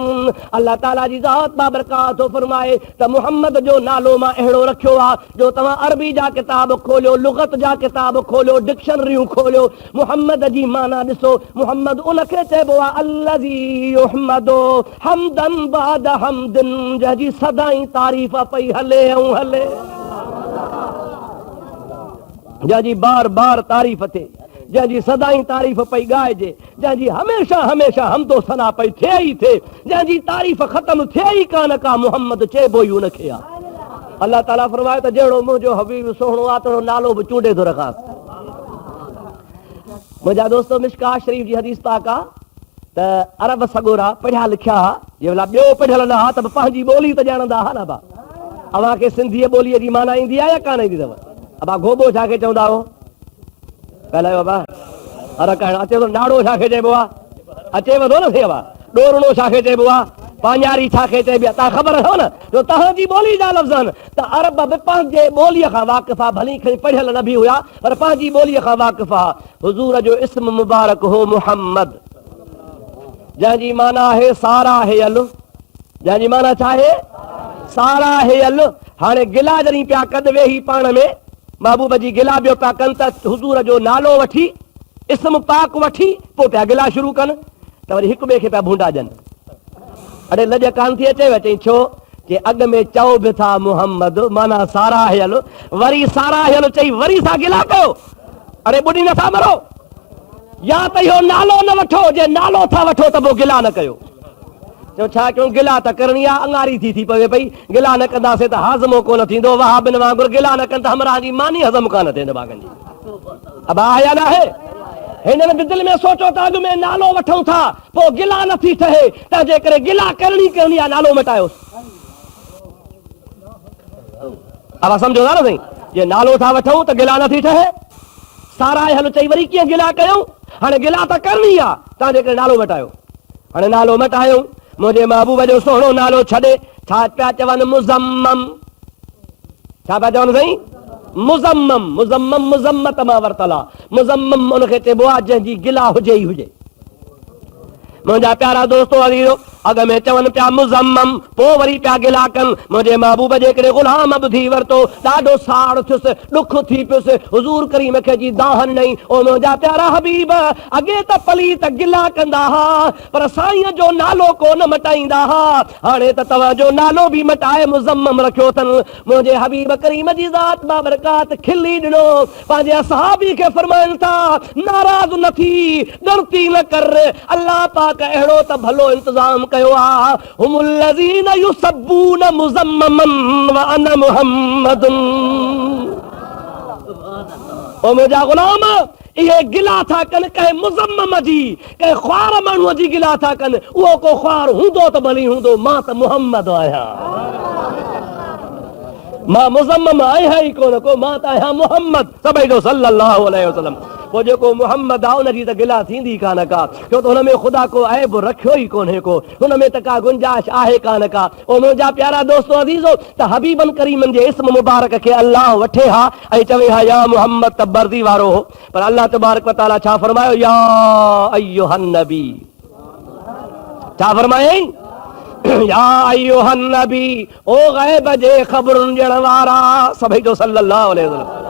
अल्लाह ताला जी ज़ात बाबरकात फरमाए त मुहम्मद जो नालो मां अहिड़ो रखियो आहे जो तव्हां अरबी जा किताब खोलियो, लुगत जा किताब खोलियो, डिक्शनरियूं खोलियो, मुहम्मद जी माना ॾिसो। मुहम्मद उनखे चइबो आहे अल्लज़ी युहमदो हमदन बाद हमदिन, जंहिंजी सदाई तारीफ़ पई हले ऐं हले, जंहिंजी बार बार तारीफ़ थिए, जंहिंजी सदाई तारीफ़ पई ॻाइजे, जंहिंजी हमेशा हमेशा हमदो सना पई थिए ई थिए, जंहिंजी तारीफ़ ख़तम थिए ई कान का, मुहम्मद चइबो ई उनखे आहे। अल्लाह ताला फरमाए त जहिड़ो मुंहिंजो हबीब सुहिणो आहे तहिड़ो नालो बि चूंडे थो रखां। मुंहिंजा दोस्तो, मिशकात शरीफ़ जी हदीस पाक आहे त अरब सॻोरा पढ़िया लिखिया हा, जंहिं महिल ॿियो पढ़ियल न हा त पंहिंजी ॿोली त ॼाणंदा हा न। बा अव्हांखे सिंधीअ ॿोलीअ जी माना ईंदी आहे या कान ईंदी अथव? अबा गोबो छाखे चवंदा हो ॻाल्हायो बाबा? अरे कहण अचे थो, नाड़ो छाखे चइबो आहे? अचेव थो न थिए बा। ॾोरणो छाखे चइबो आहे? पांजारी छाखे चइबी आहे? तव्हां ख़बर अथव न जो तव्हांजी ॿोली जा लफ़्ज़ आहिनि त अरब बि पंहिंजे ॿोलीअ खां वाक़िफ़ आहे, भली खणी पढ़ियल न बि हुया पर पंहिंजी ॿोलीअ खां वाक़िफ़ आहे। हुज़ूर जो इस्म मुबारक हो मुहम्मद, जंहिंजी माना आहे सारा हेयल, जंहिंजी माना छा आहे? सारा हेयल। हाणे गिला जॾहिं पिया कद वेही पाण में महबूब जी गिला ॿियो पिया कनि त हुज़ूर जो नालो वठी, इस्म पाक वठी, पोइ पिया गिला शुरू कनि त वरी हिक ॿिए खे पिया भूंडा ॾियनि। अड़े लॼ कान थी अचेव? चई छो? जे अॻ में चओ बि था मुहम्मद माना सारा हयल, वरी सारा हयल चई वरी सां गिला कयो। अड़े ॿुधी नथा मरो? या त इहो नालो न वठो, जे नालो था वठो त पोइ गिला न कयो। चओ छा कयूं? गिला त करणी आहे, अंगारी थी पवे पई। गिला न कंदासीं त हाज़मो कोन थींदो। वहाबिन वांगुरु गिला न कनि त हमरा जी मानी हज़म कान थिए बागनि जी। अब आहे या न आहे? हिन में दिलि में सोचो त अॻु में नालो वठूं था पोइ गिला नथी ठहे, तंहिंजे करे गिला करणी आहे, नालो मटायोसि। अब सम्झो था न साईं? जे नालो था वठूं त गिला नथी ठहे, सारा हल चई वरी कीअं गिला कयूं? हाणे गिला त करणी आहे, तव्हांजे करे नालो मटायो। हाणे नालो मटायूं, मुंहिंजे महबूब जो सुहिणो नालो छॾे छा पिया चवनि? मुज़म्मम। छा पिया चवनि साईं? मुज़म्मम। मुज़म्मम मुज़म्मत मां वरितल आहे। मुज़म्मम उनखे चइबो आहे जंहिंजी गिला हुजे ई हुजे। मुंहिंजा प्यारा दोस्तो अज़ीज़ो, अॻ में चवनि पिया मुज़म्मम, पोइ वरी पिया गिला कनि। मुंहिंजे महबूब जे करे ग़ुलाम ॿुधी वरितो, ॾाढो साड़ थियुसि, ॾुख थी पियुसि। हुज़ूर करीम खे जी दाहन नई। ओ मुंहिंजा प्यारा हबीब, अॻे त पलीत गिला कंदा हुआ पर साईं जो नालो कोन मटाईंदा हुआ, हाणे त तव्हांजो नालो बि मटाए मुज़म्मम रखियो अथनि। मुंहिंजे हबीब करीम जी ज़ात बाबरकात खिली ॾिनो, पंहिंजे असहाबी खे फरमाइनि था नाराज़ न थी, ॻणती न कर। अल्लाह पाक अहिड़ो त भलो इंतज़ाम कयो आहे। हुमुल लज़ीन युसब्बून मुज़म्ममन व अना मुहम्मदुन। ओ मुंहिंजा ग़ुलाम, इहे गिला था कनि कंहिं मुज़म्मम जी, कंहिं ख्वार माण्हूअ जी गिला था कनि। उहो को ख्वार हूंदो त भली हूंदो, मां त मुहम्मद आहियां। मां मुज़म्मम आहियां ई कोन को, मां त आहियां मुहम्मद सभई जो सल्लल्लाहु अलैहि वसल्लम। पोइ जेको मुहम्मद आहे उनजी त गिला थींदी कान का, छो त हुन में ख़ुदा को ऐब रखियो ई कोन्हे को, हुन में त का गुंजाइश आहे कान का। ओ मुंहिंजा प्यारा दोस्तो अज़ीज़ो, त हबीबन करीमन जे इस्म मुबारक खे अल्लाह वठे हा ऐं चवे हा या मुहम्मद त बर्दी वारो हो, पर अल्लाह तबारक व तआला छा फरमायो, या अय्युहन नबी, छा फरमायई, या अय्युहन नबी, ओ गैब जे ख़बरुनि ॾियण वारा सभई जो सल्लल्लाहु अलैहि वसल्लम।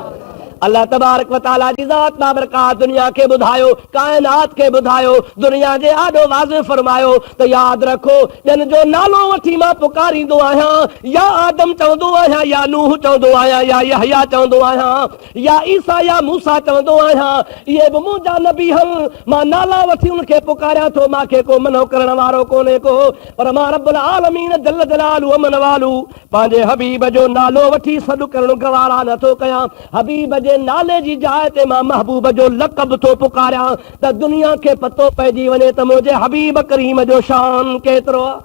अल्लाह तबारक व तआला जी ज़ात बाबरकात दुनिया के ॿुधायो, काइनात के ॿुधायो, दुनिया जे आॾो वाज़िह फरमायो त यादि रखो ॼण जो नालो वठी मां पुकारींदो आहियां, या आदम चवंदो आहियां, या नूह चवंदो आहियां, या यहया चवंदो आहियां, या ईसा या मूसा चवंदो आहियां, इहे बि मुंहिंजा नबी आहिनि। मां नाला वठी उनखे पुकारियां थो, मूंखे को मनो करण वारो कोन्हे को, पर मां रब्बुल आलमीन जल जलालु अमन वालू पंहिंजे हबीब जो नालो वठी सॾु करणु गवारा नथो कयां। हबीब जे नाले जी जाइ ते मां महबूब जो लक़ब थो पुकारियां त दुनिया खे पतो पइजी वञे त मुंहिंजे हबीब करीम जो शान केतिरो आहे।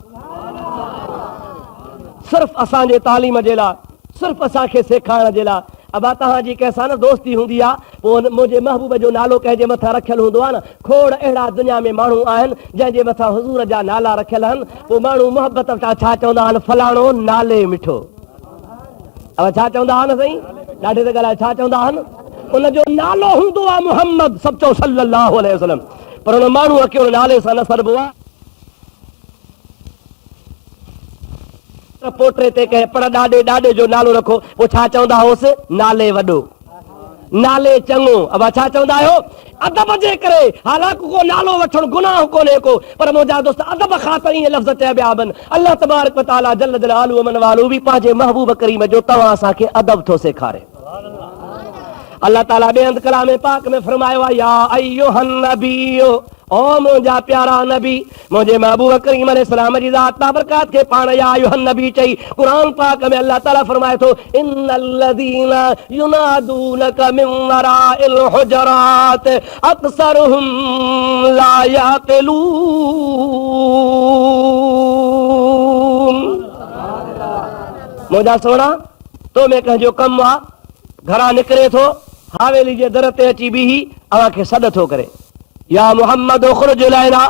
सिर्फ़ असांजे तालीम जे लाइ, सिर्फ़ असांखे सेखारण जे लाइ। अबा तव्हांजी कंहिंसां न दोस्ती हूंदी आहे, पोइ मुंहिंजे महबूब जो नालो कंहिंजे मथां रखियलु हूंदो आहे न, खोड़ अहिड़ा दुनिया में माण्हू आहिनि जंहिंजे मथां हुज़ूर जा नाला रखियल आहिनि, पोइ माण्हू मोहबत सां छा चवंदा आहिनि, फलाणो नाले मिठो। अब छा चवंदा आहिनि साईं, ॾाढे त ॻाल्हाए, छा चवंदा आहिनि, उनजो नालो हूंदो आहे मुहम्मद, सभु चओ सल्लल्लाहु अलैहि वसल्लम, पर हुन माण्हूअ खे हुन नाले सां न सरबो आहे। पोटे ते कंहिं पर ॾाॾे ॾाॾे जो नालो रखो, पोइ छा चवंदा हुअसि, नाले वॾो, नाले चङो। अब छा चवंदा आहियो, अदब जे करे, हालांकि को नालो वठणु गुनाह कोन्हे को, पर मुंहिंजा दोस्त अदब ख़ातिर इहे लफ़्ज़ चइबिया आहिनि। अल्लाह तबारक व तआला जल जलालु अमन वालू बि पंहिंजे महबूब करीम जो तव्हां असांखे अदब थो सेखारे। अल्लाह ताला ॿिए हंधि कलाम पाक में फरमायो आहे, या अय्युहन नबी, ओ मुंहिंजा प्यारा नबी, मुंहिंजे महबूब करीम अलैहिस्सलाम जी ज़ात बाबरकात खे पाण या अय्युहन नबी चई। क़ुरान पाक में अल्लाह ताला फरमाए थो, इन्नल्लज़ीना युनादूनक मिन वराइल हुजरात अक्सरुहुम ला याक़िलून। मुंहिंजा सोना, तो में कंहिंजो कमु आहे, घरां निकिरे थो, हावेली जे दर ते अची बीही अव्हांखे सॾ थो करे, या मुहम्मद उखरुज इलैना,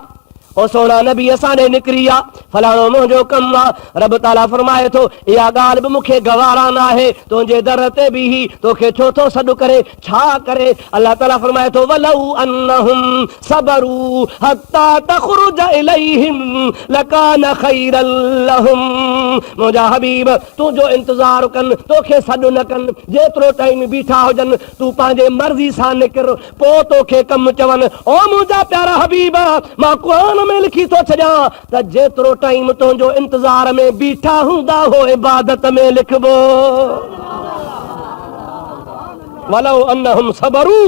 ओ सोना नबी असां ॾे निकिरी आ, फलाणो मुंहिंजो कमु आहे। रब ताला फरमाए थो, इहा ॻाल्हि बि मूंखे गवारा न आहे, तुंहिंजे दर ते बीही तोखे छो थो सॾु करे, छा करे। अल्लाह ताला फरमाए थो, वलौ अन्नहुम सबरू हत्ता तखरुज इलैहिम लकान खैरल लहुम। मुंहिंजा हबीब तुंहिंजो इंतज़ारु कनि, तोखे सॾु न कनि, जेतिरो टाइम बीठा हुजनि तूं पंहिंजे मर्ज़ी सां निकिर, पोइ तोखे कमु चवनि। ओ मुंहिंजा प्यारा हबीब, मां क़ुरान में लिखी थो छॾियां त जेतिरो टाइम तुंहिंजो इंतज़ार में बीठा हूंदा हो इबादत में लिखबो। वलौ अन्नहुम सबरू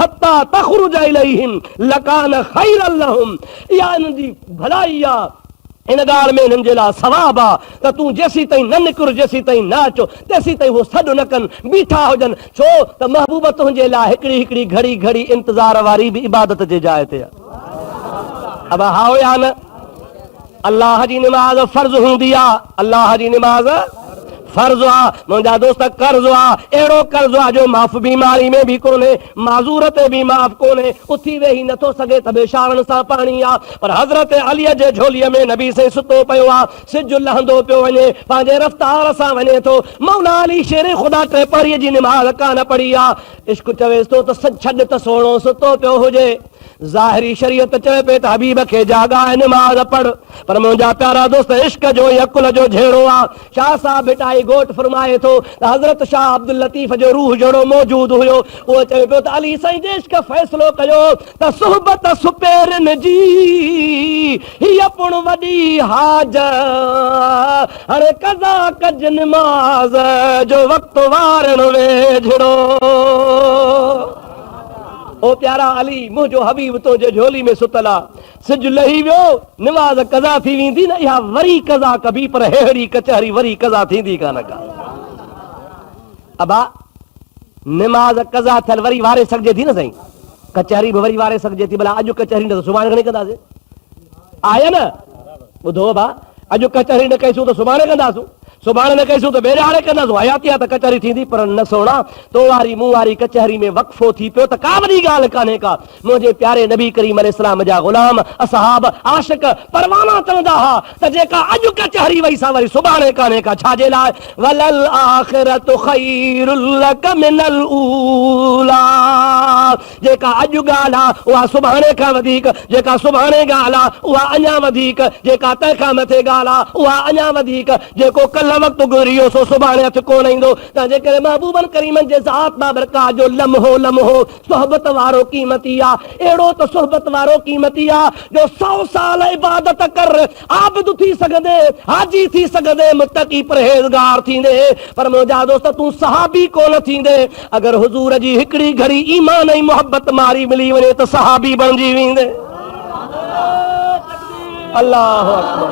हत्ता तखरुज इलैहिम लकान खैरल लहुम। इहा हिननि जी भलाई आहे, इन ॻाल्हि में हिननि जे लाइ सवाब आहे त तूं जेसीं ताईं न निकिर, जेसीं ताईं न अचो, तेसीं ताईं उहो सॾु न कनि, बीठा हुजनि, छो त महबूब तुंहिंजे लाइ हिकिड़ी हिकिड़ी घड़ी घड़ी इंतज़ार वारी बि इबादत जे जाइ ते आहे। अब हाओ या न, अल्लाह जी निमाज़ फर्ज़ हूंदी आहे, अल्लाह जी निमाज़ फर्ज़ आहे। मुंहिंजा दोस्त कर्ज़ आहे, अहिड़ो कर्ज़ आहे जो माफ़ बीमारी में बि कोन्हे, माज़ूर ते बि माफ़ कोन्हे, उथी वेही नथो सघे त बेशारनि सां पाणी आहे, पर हज़रत अलीअ जे झोलीअ में नबी से सुतो पियो आहे, सिजु लहंदो पियो वञे, पंहिंजे रफ़्तार सां वञे थो। मौला अली शेर ख़ुदा टे पहरीअ जी निमाज़ कान पढ़ी आहे, इश्क चवेसि थो त छॾ त सोणो सुतो पियो हुजे। ज़ाहिरी शरीयत चए पे त हबीब खे जाॻाए निमाज़ पढ़, पर मुंहिंजा प्यारा दोस्त इश्क जो यकुल जो झेड़ो आहे। शाह साहब भिटाई घोट फरमाए थो त हज़रत शाह अब्दुल लतीफ़ जो रूह जहिड़ो मौजूद हुयो, उहो चए पियो त अली साईं जे इश्क फ़ैसिलो कयो त सुहबत सुपेरनि जी हीअ पुण वॾी हाज, हाणे कज़ा कज निमाज़ जो वक़्तु वारणु वेझड़ो। ओ प्यारा अली, मुंहिंजो हबीब तुंहिंजे झोली में सुतल आहे, सिज लही वियो, निमाज़ कज़ा थी वेंदी न, इहा वरी कज़ा कबी, पर हेड़ी कचहरी वरी कज़ा थींदी कान का। अबा निमाज़ कज़ा थियल वरी वारे सघिजे थी न साईं, कचहरी बि वरी वारे सघिजे थी। भला अॼु कचहरी न त सुभाणे खणी कंदासीं, आहे न, ॿुधो भा, अॼु कचहरी न कईसूं त सुभाणे कंदासूं, सुभाणे न कईसूं त ॿिए हाणे कंदासीं, हयाती आहे त कचहरी थींदी, पर न सोना तो वारी मूं वारी कचहरी में वक़फ़ो थी पियो त का वॾी ॻाल्हि कान्हे का। मुंहिंजे प्यारे नबी करीम अलैहिस्सलाम जा ग़ुलाम असहाब आशिक परवाना चवंदा हुआ त जेका अॼु कचहरी वई सा वरी सुभाणे कान्हे का। छाजे लाइ? वलल आखिरतु खैरुल लक मिनल ऊला। जेका अॼु ॻाल्हि आहे उहा सुभाणे खां वधीक, जेका सुभाणे ॻाल्हि आहे उहा अञा वधीक, जेका तंहिंखां मथे ॻाल्हि आहे उहा अञा वधीक। जेको कल्ह वक़्तु गुज़रियो सो सुभाणे हथ कोन ईंदो। तंहिंजे करे महबूबनि करीमनि जे ज़ात बाबरकात जो लम्हो लम्हो सोहबत वारो क़ीमती आहे। अहिड़ो त सोहबत वारो क़ीमती आहे जो 100 साल इबादत कर आबिद थी सघंदे, हाजी थी सघंदे, मुत्तकी परहेज़गार थींदे, पर मुंहिंजा दोस्त तूं सहाबी कोन थींदे। अगर हुजूर जी हिकिड़ी घड़ी ईमान ऐं मोहब्बत मारी मिली वञे त सहाबी बणिजी वेंदे। अल्लाहु अकबर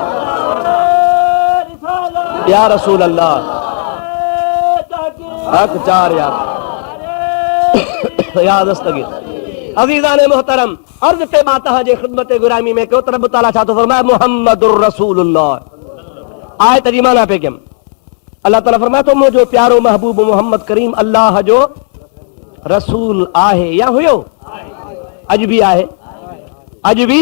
या रसूल अल्लाह। हक चार याद दस्तगीर अज़ीज़ान मोहतरम अर्ज़ पे बाता जे खिदमत गुरामी में कयो त रब तआला छा तो फरमाए मुहम्मदुर रसूलुल्लाह। आयत जी माना पे कयमि। अल्लाह ताला फरमाए तो मुंहिंजो प्यारो महबूब मोहम्मद करीम अल्लाह जो रसूल आहे या हुयो, अॼु बि आहे, अॼु बि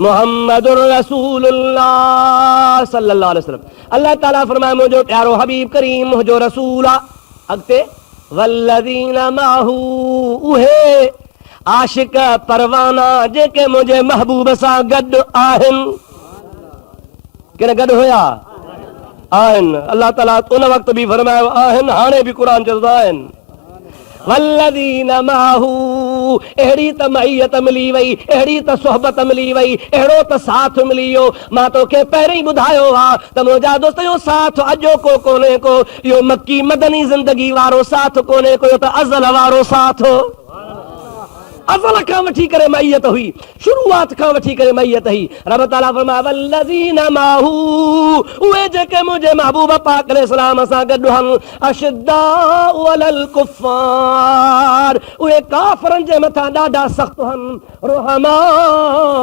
मुहम्मदुर रसूलुल्लाह सल्लल्लाहु अलैहि वसल्लम। अल्लाह ताला फरमाए मुंहिंजो प्यारो हबीब करीम मुंहिंजो रसूल आहे। अॻिते वल्लज़ीन माहू उहे आशिक परवाना जेके मुंहिंजे महबूब सां गॾु आहिनि। किन गॾु हुया? आहिनि। अल्लाह ताला उन वक़्तु बि फरमायो आहिनि, हाणे बि क़ुर चवंदो आहिनि। वल्लज़ीन माहू अहिड़ी त मइयत मिली वई, अहिड़ी त सोहबत मिली वई, अहिड़ो त साथ मिली वियो। मां तोखे पहिरीं ॿुधायो आहे त मुंहिंजा दोस्त इहो साथ अॼो को कोन्हे को, इहो मक्की मदनी ज़िंदगी वारो साथ कोन्हे को, इहो त अज़ल वारो साथ हो। अज़ल खां वठी करे मैयत हुई, शुरूआत खां वठी करे मैयत हुई। रब ताला फरमाए वल्लज़ीन माहू उहे जेके मुंहिंजे महबूब पाक अलैहिस्सलाम सां गॾु आहिनि। अशद्दाउ अलल कुफ़ार उहे काफ़िरनि जे मथां ॾाढा सख़्त आहिनि। रुहमाउ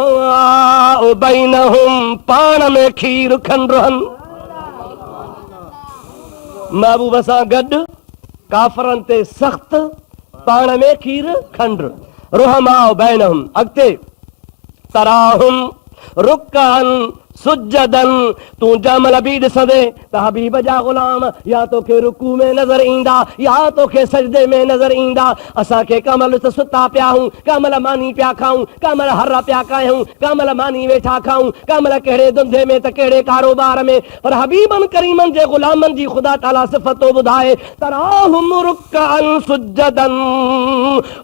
बैनहुम पाण में खीर खंड आहिनि। महबूब सां गॾु काफ़िरनि ते सख़्त, पाण में खीर खंड। रुहमाउ बैनहुम। अॻिते तराहुम रुकअन सुजदन तूं जमल बि ॾिसंदे त हबीब जा ग़ुलाम या तोखे रुकू में नज़र ईंदा या तोखे सजदे में नज़र ईंदा। असांखे कमल त सुता पिया हूं, कमल मानी पिया खाऊं, कमल हर पिया कयूं, कमल मानी वेठा खाऊं, कमल कहिड़े धंधे में त कहिड़े कारोबार में, पर हबीबन करीमन जे ग़ुलामन जी ख़ुदा ताला सिफ़तो ॿुधाए तराहुम रुकअन सुजदन।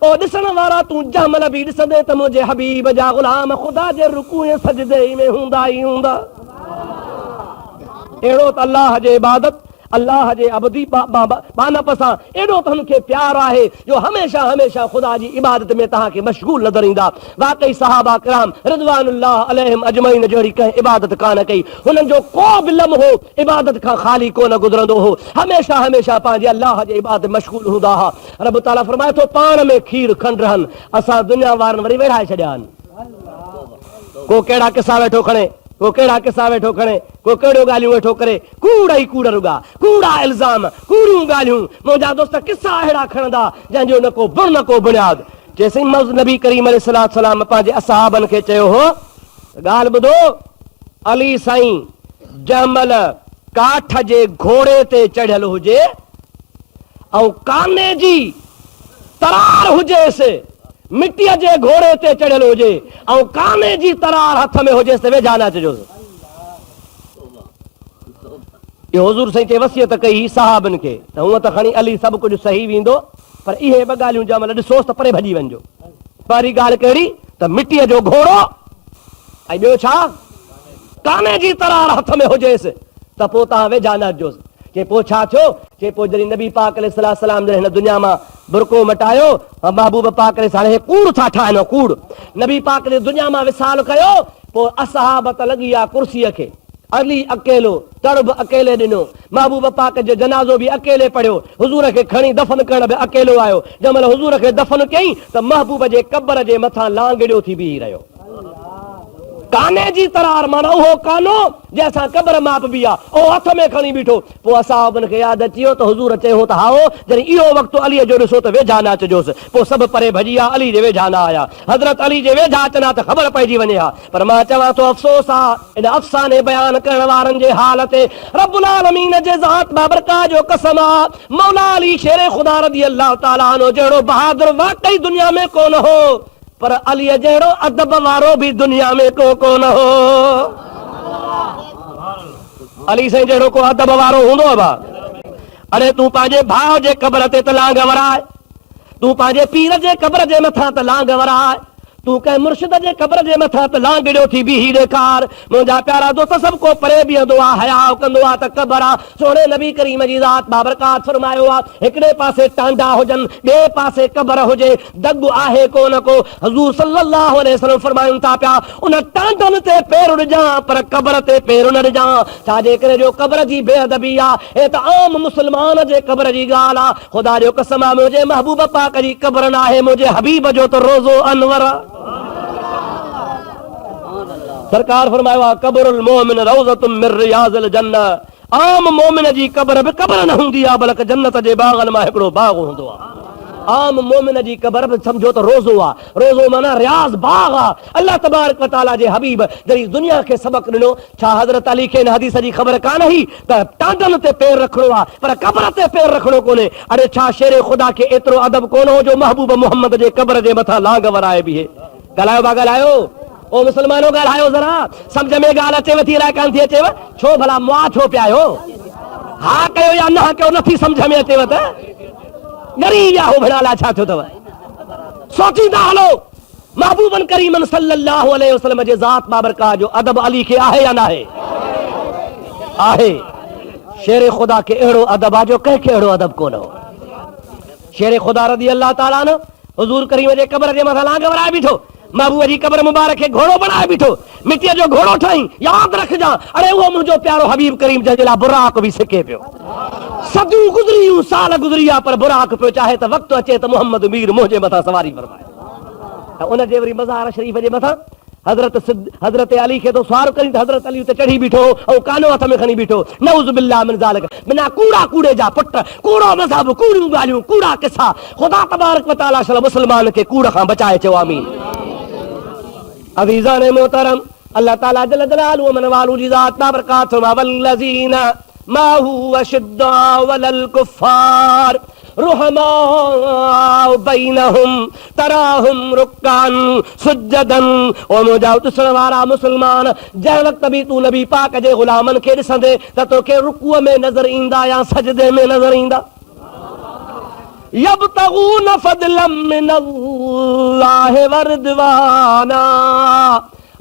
ओ ॾिसण वारा तूं जमल बि ॾिसंदे त मुंहिंजे हबीब जा ग़ुलाम ख़ुदा जे रुकू ऐं सजदे में हूंदा ई हूंदा। अहिड़ो त अल्लाह जे इबादत, अल्लाह जे अबदी बानप सां एॾो त हुनखे प्यार आहे जो हमेशा हमेशा ख़ुदा जी इबादत में तव्हांखे मशगूल नज़र ईंदा। वाकई सहाबा किराम रिज़वानुल्लाह अलैहिम अजमईन जहिड़ी कंहिं इबादत कान कई। हुननि जो को बि लम्हो इबादत खां ख़ाली कोन गुज़रंदो हो। हमेशा हमेशा पंहिंजे अल्लाह जे इबादत मशगूल हूंदा हुआ। रब ताला फरमाए थो पाण में खीर खंड रहनि। असां दुनिया वारनि वरी विढ़ाए छॾिया आहिनि। को कहिड़ा किसा वेठो खणे, को कहिड़ा किसा वेठो खणे, को कहिड़ियूं ॻाल्हियूं वेठो करे, कूड़ ई कूड़ रुॻा, कूड़ा इल्ज़ाम, कूड़ियूं ॻाल्हियूं। मुंहिंजा दोस्त किसा अहिड़ा खणंदा जंहिंजो न को बुर न को बुनियाद। जेसीं नबी करीम अलैहिस्सलाम पंहिंजे असहाबनि खे चयो हो ॻाल्हि ॿुधो, अली साईं जमल काठ जे घोड़े ते चढ़ियल हुजे ऐं काने जी तरार हुजेसि, मिटीअ जे घोड़े ते चढ़ियल हुजे ऐं काने जी तरार हथ में हुजेसि त वेझा न अचिजोसि। इहो हुज़ूर साईं ते वसियत कई सहाबनि खे त हूअं त खणी अली सभु कुझु सही वेंदो, पर इहे ॿ ॻाल्हियूं जंहिं महिल ॾिसोसि त परे भॼी वञिजो। पहिरीं ॻाल्हि कहिड़ी त मिटीअ जो घोड़ो, ऐं ॿियो छा काने जी तरार हथ में हुजेसि त पोइ तव्हां वेझा न अचिजोसि। के पोइ छा थियो? के पोइ जॾहिं नबी पाक अलैहिस्सलाम जॾहिं हिन दुनिया मां बुरको मटायो, महबूब पाक हाणे कूड़ था ठाहिनि, कूड़ नबी पाक ने दुनिया मां विसाल कयो, पोइ असहाबत लॻी आहे कुर्सीअ खे। अली अकेलो, तड़ब अकेले ॾिनो, महबूब पाक जो जनाज़ो बि अकेले पढ़ियो, हुज़ूर खे खणी दफ़न करण बि अकेलो आयो। जंहिं महिल हुज़ूर खे दफ़न कयईं त महबूब जे कब्र जे मथां लांगड़ियो थी बीही रहियो। काने जी तरार माना उहो कानो जैसा कब्र माप बिया ओ हथ में खणी बीठो पो असाबन के याद अचियो तो हुजूर चयो त हाओ जरी इहो वक्त अली जो ॾिसो त वेझा न अचजोस पो सब परे भजिया अली जे वेझा न आया हजरत अली जे वेझा अचना त ख़बर पइजी वञे हा पर मां चवां तो अफ़सोस आ इन अफ़साने बयान करण वारन जे हाल ते रब्बुल आलमीन जे ज़ात बाबरका जो कसम आ मौला अली शेर खुदा रज़ी अल्लाह ताला अन्हु जहिड़ो बहादुर वाकई दुनिया में कोन हो पर अली जहिड़ो अदब वारो भी दुनिया में को कोन हो अली साईं जहिड़ो को अदब वारो हूंदो बा अरे तूं पंहिंजे भाउ जे क़ब्र ते त लांग वराए तूं पंहिंजे पीर जे क़ब्र जे मथां त लांग वराए तूं कंहिं मुर्शिद जे क़ब्र जे मथां त लांगड़ियो थी बीही ॾेखार मुंहिंजा प्यारा दोस्त सभु को परे बीहंदो आहे हया कंदो आहे त क़ब्र आहे सोणे नबी करीम जी ज़ात बाबरकात फरमायो आहे हिकिड़े पासे टांडा हुजनि ॿिए पासे क़ब्र हुजे दग आहे को न को हज़ूर सल्लल्लाहु अलैहि वसल्लम फरमाइनि था पिया उन टांडनि ते पेर ॾिजां पर क़ब्र ते पेर न ॾिजां छाजे करे जो क़ब्र जी बेअदबी आहे हे त आम मुस्लमान जे क़ब्र जी ॻाल्हि आहे ख़ुदा जो कसम आहे मुंहिंजे महबूब पाक जी क़ब्र न आहे मुंहिंजे हबीब जो त रोज़ो अनवर सरकार फरमायो आहे कब्रुल मोमिन रौज़तुम मिन रियाज़िल जन्नह आम मोमिन जी क़ब्र बि क़ब्र न हूंदी आहे बल्कि जन्नत जे बाग़नि मां हिकिड़ो बाग़ हूंदो आहे आम मोमिन जी क़ब्र बि सम्झो त रोज़ो आहे रोज़ो माना रियाज़ बाग़ आहे अल्लाह तबारक व तआला जे हबीब जॾहिं दुनिया खे सबक़ ॾिनो छा हज़रत अली खे इन हदीस जी ख़बर कान हुई त टांडनि ते पेर रखणो आहे पर क़ब्र ते पेर रखणो कोन्हे अरे छा शेर ख़ुदा खे एतिरो अदब कोन हो जो महबूब मोहम्मद जे क़ब्र जे मथां लांग वराए बीहे ॻाल्हायो बा ॻाल्हायो ओ मुसलमानो ॻाल्हायो ज़रा सम्झ में ॻाल्हि अचेव थी अलाए कान थी अचेव छो भला मुआ छो पिया आहियो हा कयो या न कयो नथी सम्झ में अचेव त ॻरी विया हो भेण अलाए छा थियो अथव सोचींदा हलो महबूबन करीमन सल्लल्लाहु अलैहि वसल्लम जे ज़ात बाबरका जो अदब अली खे आहे या न आहे आहे शेर ख़ुदा खे अहिड़ो अदब आहे जो कंहिंखे अहिड़ो अदब कोन हो शेर ख़ुदा रज़ी अल्लाह ताला न हुज़ूर करीम जे क़ब्र जे मथां लांग वराए बीठो महबूब जी क़ब्र मुबारक खे घोड़ो बनाए बीठो मिटीअ जो घोड़ो ठाही यादि रखजां अरे उहो मुंहिंजो प्यारो हबीब करीम जंहिंजे लाइ बुराक बि सिके पियो सदियूं गुज़रियूं साल गुज़री आहे पर बुराक पियो चाहे त वक़्तु अचे त मोहम्मद मीर मुंहिंजे मथां सवारी फरमाए उन जे वरी मज़ार शरीफ़ जे मथां हज़रत अली खे तो सवार करी त हज़रत अली उते चढ़ी बीठो ऐं कानो हथ में खणी बीठो नऊज़ बिल्लाह मिन ज़ालिक बिना कूड़ा कूड़े जा पुट कूड़ो मज़हब कूड़ियूं ॻाल्हियूं कूड़ा किसा ख़ुदा तबारक व तआला शल मुस्लमान खे कूड़ खां बचाए चयो आमीन अज़ीज़ान मोहतरम अल्लाह ताला जल जलालुहु मन वालू जी ज़ात बाबरकात वल्लज़ीना माहू अशिद्दाउ अलल कुफ़ार रुहमाउ बैनहुम तराहुम रुक्कान सुज्जदन ओ मुंहिंजा ॾिसण वारा मुस्लमान जंहिं वक़्त बि तूं नबी पाक जे ग़ुलामनि खे ॾिसंदे त तोखे रुकूअ में नज़र ईंदा या सजदे में नज़र ईंदा यब्तगून फज़लन मिनल्लाहि व रिदवाना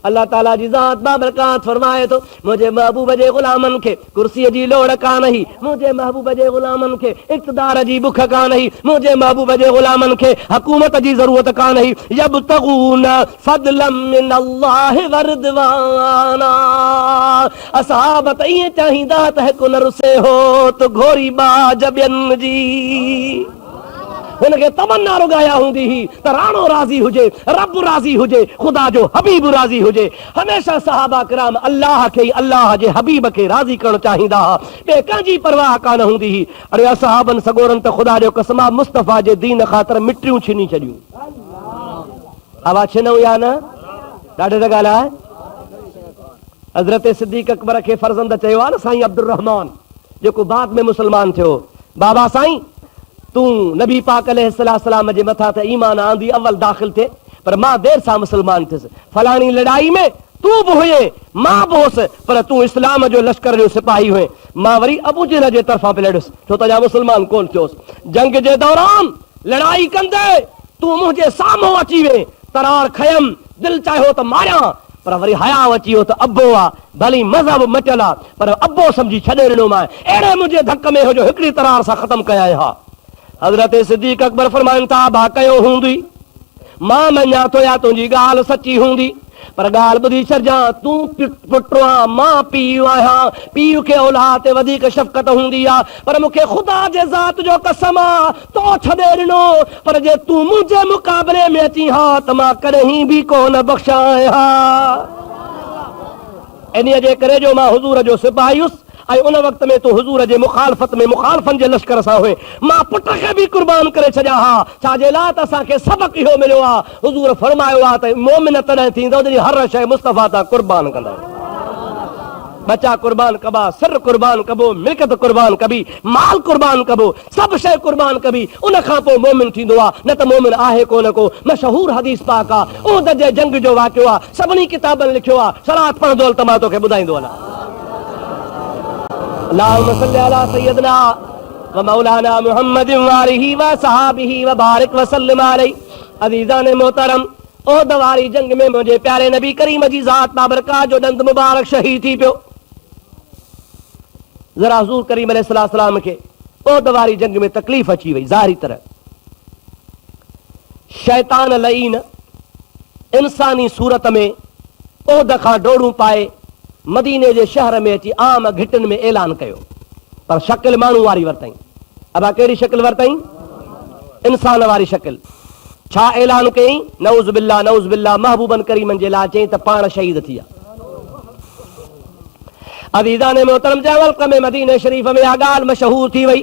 अल्लाह ताला जी ज़ात बाबरकात फरमाए थो मुंहिंजे महबूब जे ग़ुलामनि खे कुर्सीअ जी लोड़ कान हुई मुंहिंजे महबूब जे ग़ुलामनि खे इक़्तिदार जी बुख कान हुई मुंहिंजे महबूब जे ग़ुलामनि खे हुकूमत जी ज़रूरत कान हुई यब्तगून फज़लन मिनल्लाहि व रिदवाना असहाब त ईअं चाहींदा त हिकु न रुसे हो त घोरी बाज ॿियनि जी हुनखे तमन्ना रुगाया हूंदी ही त राणो राज़ी हुजे रब राज़ी हुजे ख़ुदा जो हबीब राज़ी हुजे हमेशा सहाबा किराम अल्लाह खे अल्लाह जे हबीब खे राज़ी करणु चाहींदा हुआ ॿिए कंहिंजी परवाह कान हूंदी ही अरे असहाबनि सगोरनि त ख़ुदा जो कसम मुस्तफ़ा जे दीन ख़ातिर मिटियूं छीनी छॾियूं आवाज़ छिनऊं या न ॾाढे त ॻाल्हि आहे हज़रत सिद्दीक़ अकबर खे फर्ज़ंद चयो आहे न साईं अब्दुर रहमान जेको बाद में मुस्लमान थियो बाबा साईं तूं नबी पाक अलैहिस्सलाम जे मथां त ईमान आंदी अव्वल दाख़िल थिए पर मां देर सां मुस्लमान थियुसि फलाणी लड़ाई में तूं बि हुए मां बि हुउसि पर तूं इस्लाम जो लश्कर जो सिपाही हुए मां वरी अबू जहल जे तरफ़ां पे लड़ुसि छो त मुस्लमान कोन थियोसि जंग जे दौरान लड़ाई कंदे तूं मुंहिंजे साम्हूं अची वे तरार खयमि दिलि चाहियो त मारियां पर वरी हया अची वियो त अबो आहे भली मज़हब मटियल आहे पर अबो सम्झी छॾे ॾिनो मां अहिड़े मुंहिंजे धक में हुजो हिकिड़ी तरार सां ख़तमु कयां हा हज़रत सिद्दीक़ अकबर फरमाइनि था भा कयो हूंदी मां मञा थो या तुंहिंजी ॻाल्हि सची हूंदी पर ॻाल्हि ॿुधी छॾिजां तूं पुटु आहीं मां पीउ आहियां पीउ खे औलाद ते वधीक शफ़क़त हूंदी आहे पर मूंखे ख़ुदा जे ज़ात जो कसम आहे तो छॾे ॾिनो पर जे तूं मुंहिंजे मुक़ाबले में अची हा त मां कॾहिं बि कोन बख़्शायां इन जे करे जो मां हुज़ूर जो सिपाही हुयुसि ऐं उन वक़्त में तूं हुज़ूर जे मुखालफ़त में मुखालफ़नि जे लश्कर सां हुए, मां पुट खे बि क़ुर्बान करे छॾिया हा। छाजे लाइ त असांखे सबक़ इहो मिलियो आहे, हुज़ूर फरमायो आहे त मोमिन तॾहिं थींदो जॾहिं हर शइ मुस्तफ़ा तां क़ुर्बान कंदा। बच्चा कुर्बान कबा, सिर कुर्बान कबो, मिल्कत कुर्बान कबी, माल कुर्बान कबो, सब शइ कुर्बान कबी, उन खां पोइ मोमिन थींदो आहे। न त मोमिन आहे कोन को। मशहूर हदीस पाक आहे, उहद जे जंग जो वाक़ियो आहे, सभिनी किताबनि लिखियो आहे। सलात पढ़ंदो त मां तोखे ॿुधाईंदो हलां। अल्लाहुम्मा सल्ली अला सय्यदना व मौलाना मुहम्मदिन व आलिहि व सहाबिहि व बारिक व सल्लिम अलैहि। अज़ीज़ान मोहतरम, उहद वारी जंग में मुंहिंजे प्यारे नबी करीम जी ज़ात बाबरकात जो दंद मुबारक शहीद थी पियो। ज़रा हुज़ूर करीम अलैहिस्सलाम खे उहद वारी जंग में तकलीफ़ अची वई। ज़ाहिरी तरह शैतान लईन इंसानी सूरत में उहद खां डोड़ूं पाए मदीने जे शहर में अची आम घिटनि में ऐलान कयो, पर शकिल माण्हू वारी वरितई। अबा कहिड़ी शकिल वरितई? इंसान वारी शकिल। छा ऐलान कयईं? नऊज़ बिल्लाह, नऊज़ बिल्लाह। महबूबन करीमन जे लाइ चयईं त पाण शहीद थी विया। अज़ीज़ान मोहतरम, जे वक़्त में मदीने शरीफ में ॻाल्हि मशहूर थी वई।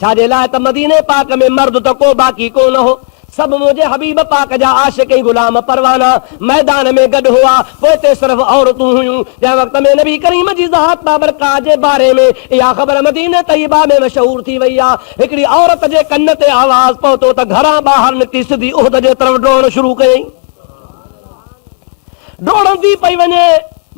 छाजे लाइ त मदीने पाक में मर्द त को बाक़ी कोन हो। सब मुंहिंजे हबीब पाक जा आशिक़ ऐं गुलाम परवाना मैदान में गॾु हुआ। पोइ ते सिर्फ़ औरतूं हुयूं। जंहिं वक़्त में नबी करीम जी ज़ात बाबरकात जे बारे में इहा ख़बर मदीने तैयबा में मशहूर थी वई आहे। हिकिड़ी औरत जे कन ते आवाज़ पहुतो त घरां ॿाहिरि निकिती सिधी उहद जे तरफ़ डोड़ण शुरू कयईं। डोड़ंदी पई वञे,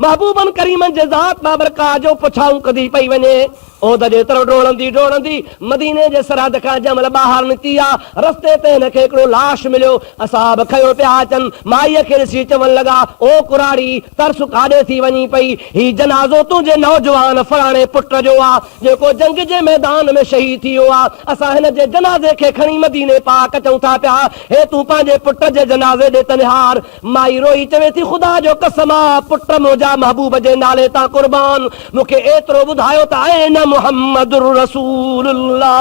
महबूबन करीमन जे ज़ात बाबरकात जो पुछाऊं कदी पई वञे। उहद जे तरफ़ डोड़ंदी डोड़ंदी मदीने जे सरहद खां जमल ॿाहिरि निकिती आहे। रस्ते ते हिनखे हिकिड़ो लाश मिलियो। असाब खयो पिया अचनि, माईअ खे ॾिसी चवनि लॻा, ओ कुराड़ी, तरस काॾे थी वञी पई? ही जनाज़ो तुंहिंजे नौजवान फलाणे पुट जो आहे जेको जंग जे मैदान में शहीद थी वियो आहे। असां हिन जे जनाज़े खे खणी मदीने पाक अचूं था पिया। हे तूं पंहिंजे पुट जे जनाज़े ॾे त निहार। माई रोई चवे थी, ख़ुदा जो कसम आहे, पुट मुंहिंजा महबूब जे नाले तां कुर्बान, मूंखे एतिरो ॿुधायो त आहे न मुहम्मदुर रसूलुल्लाह,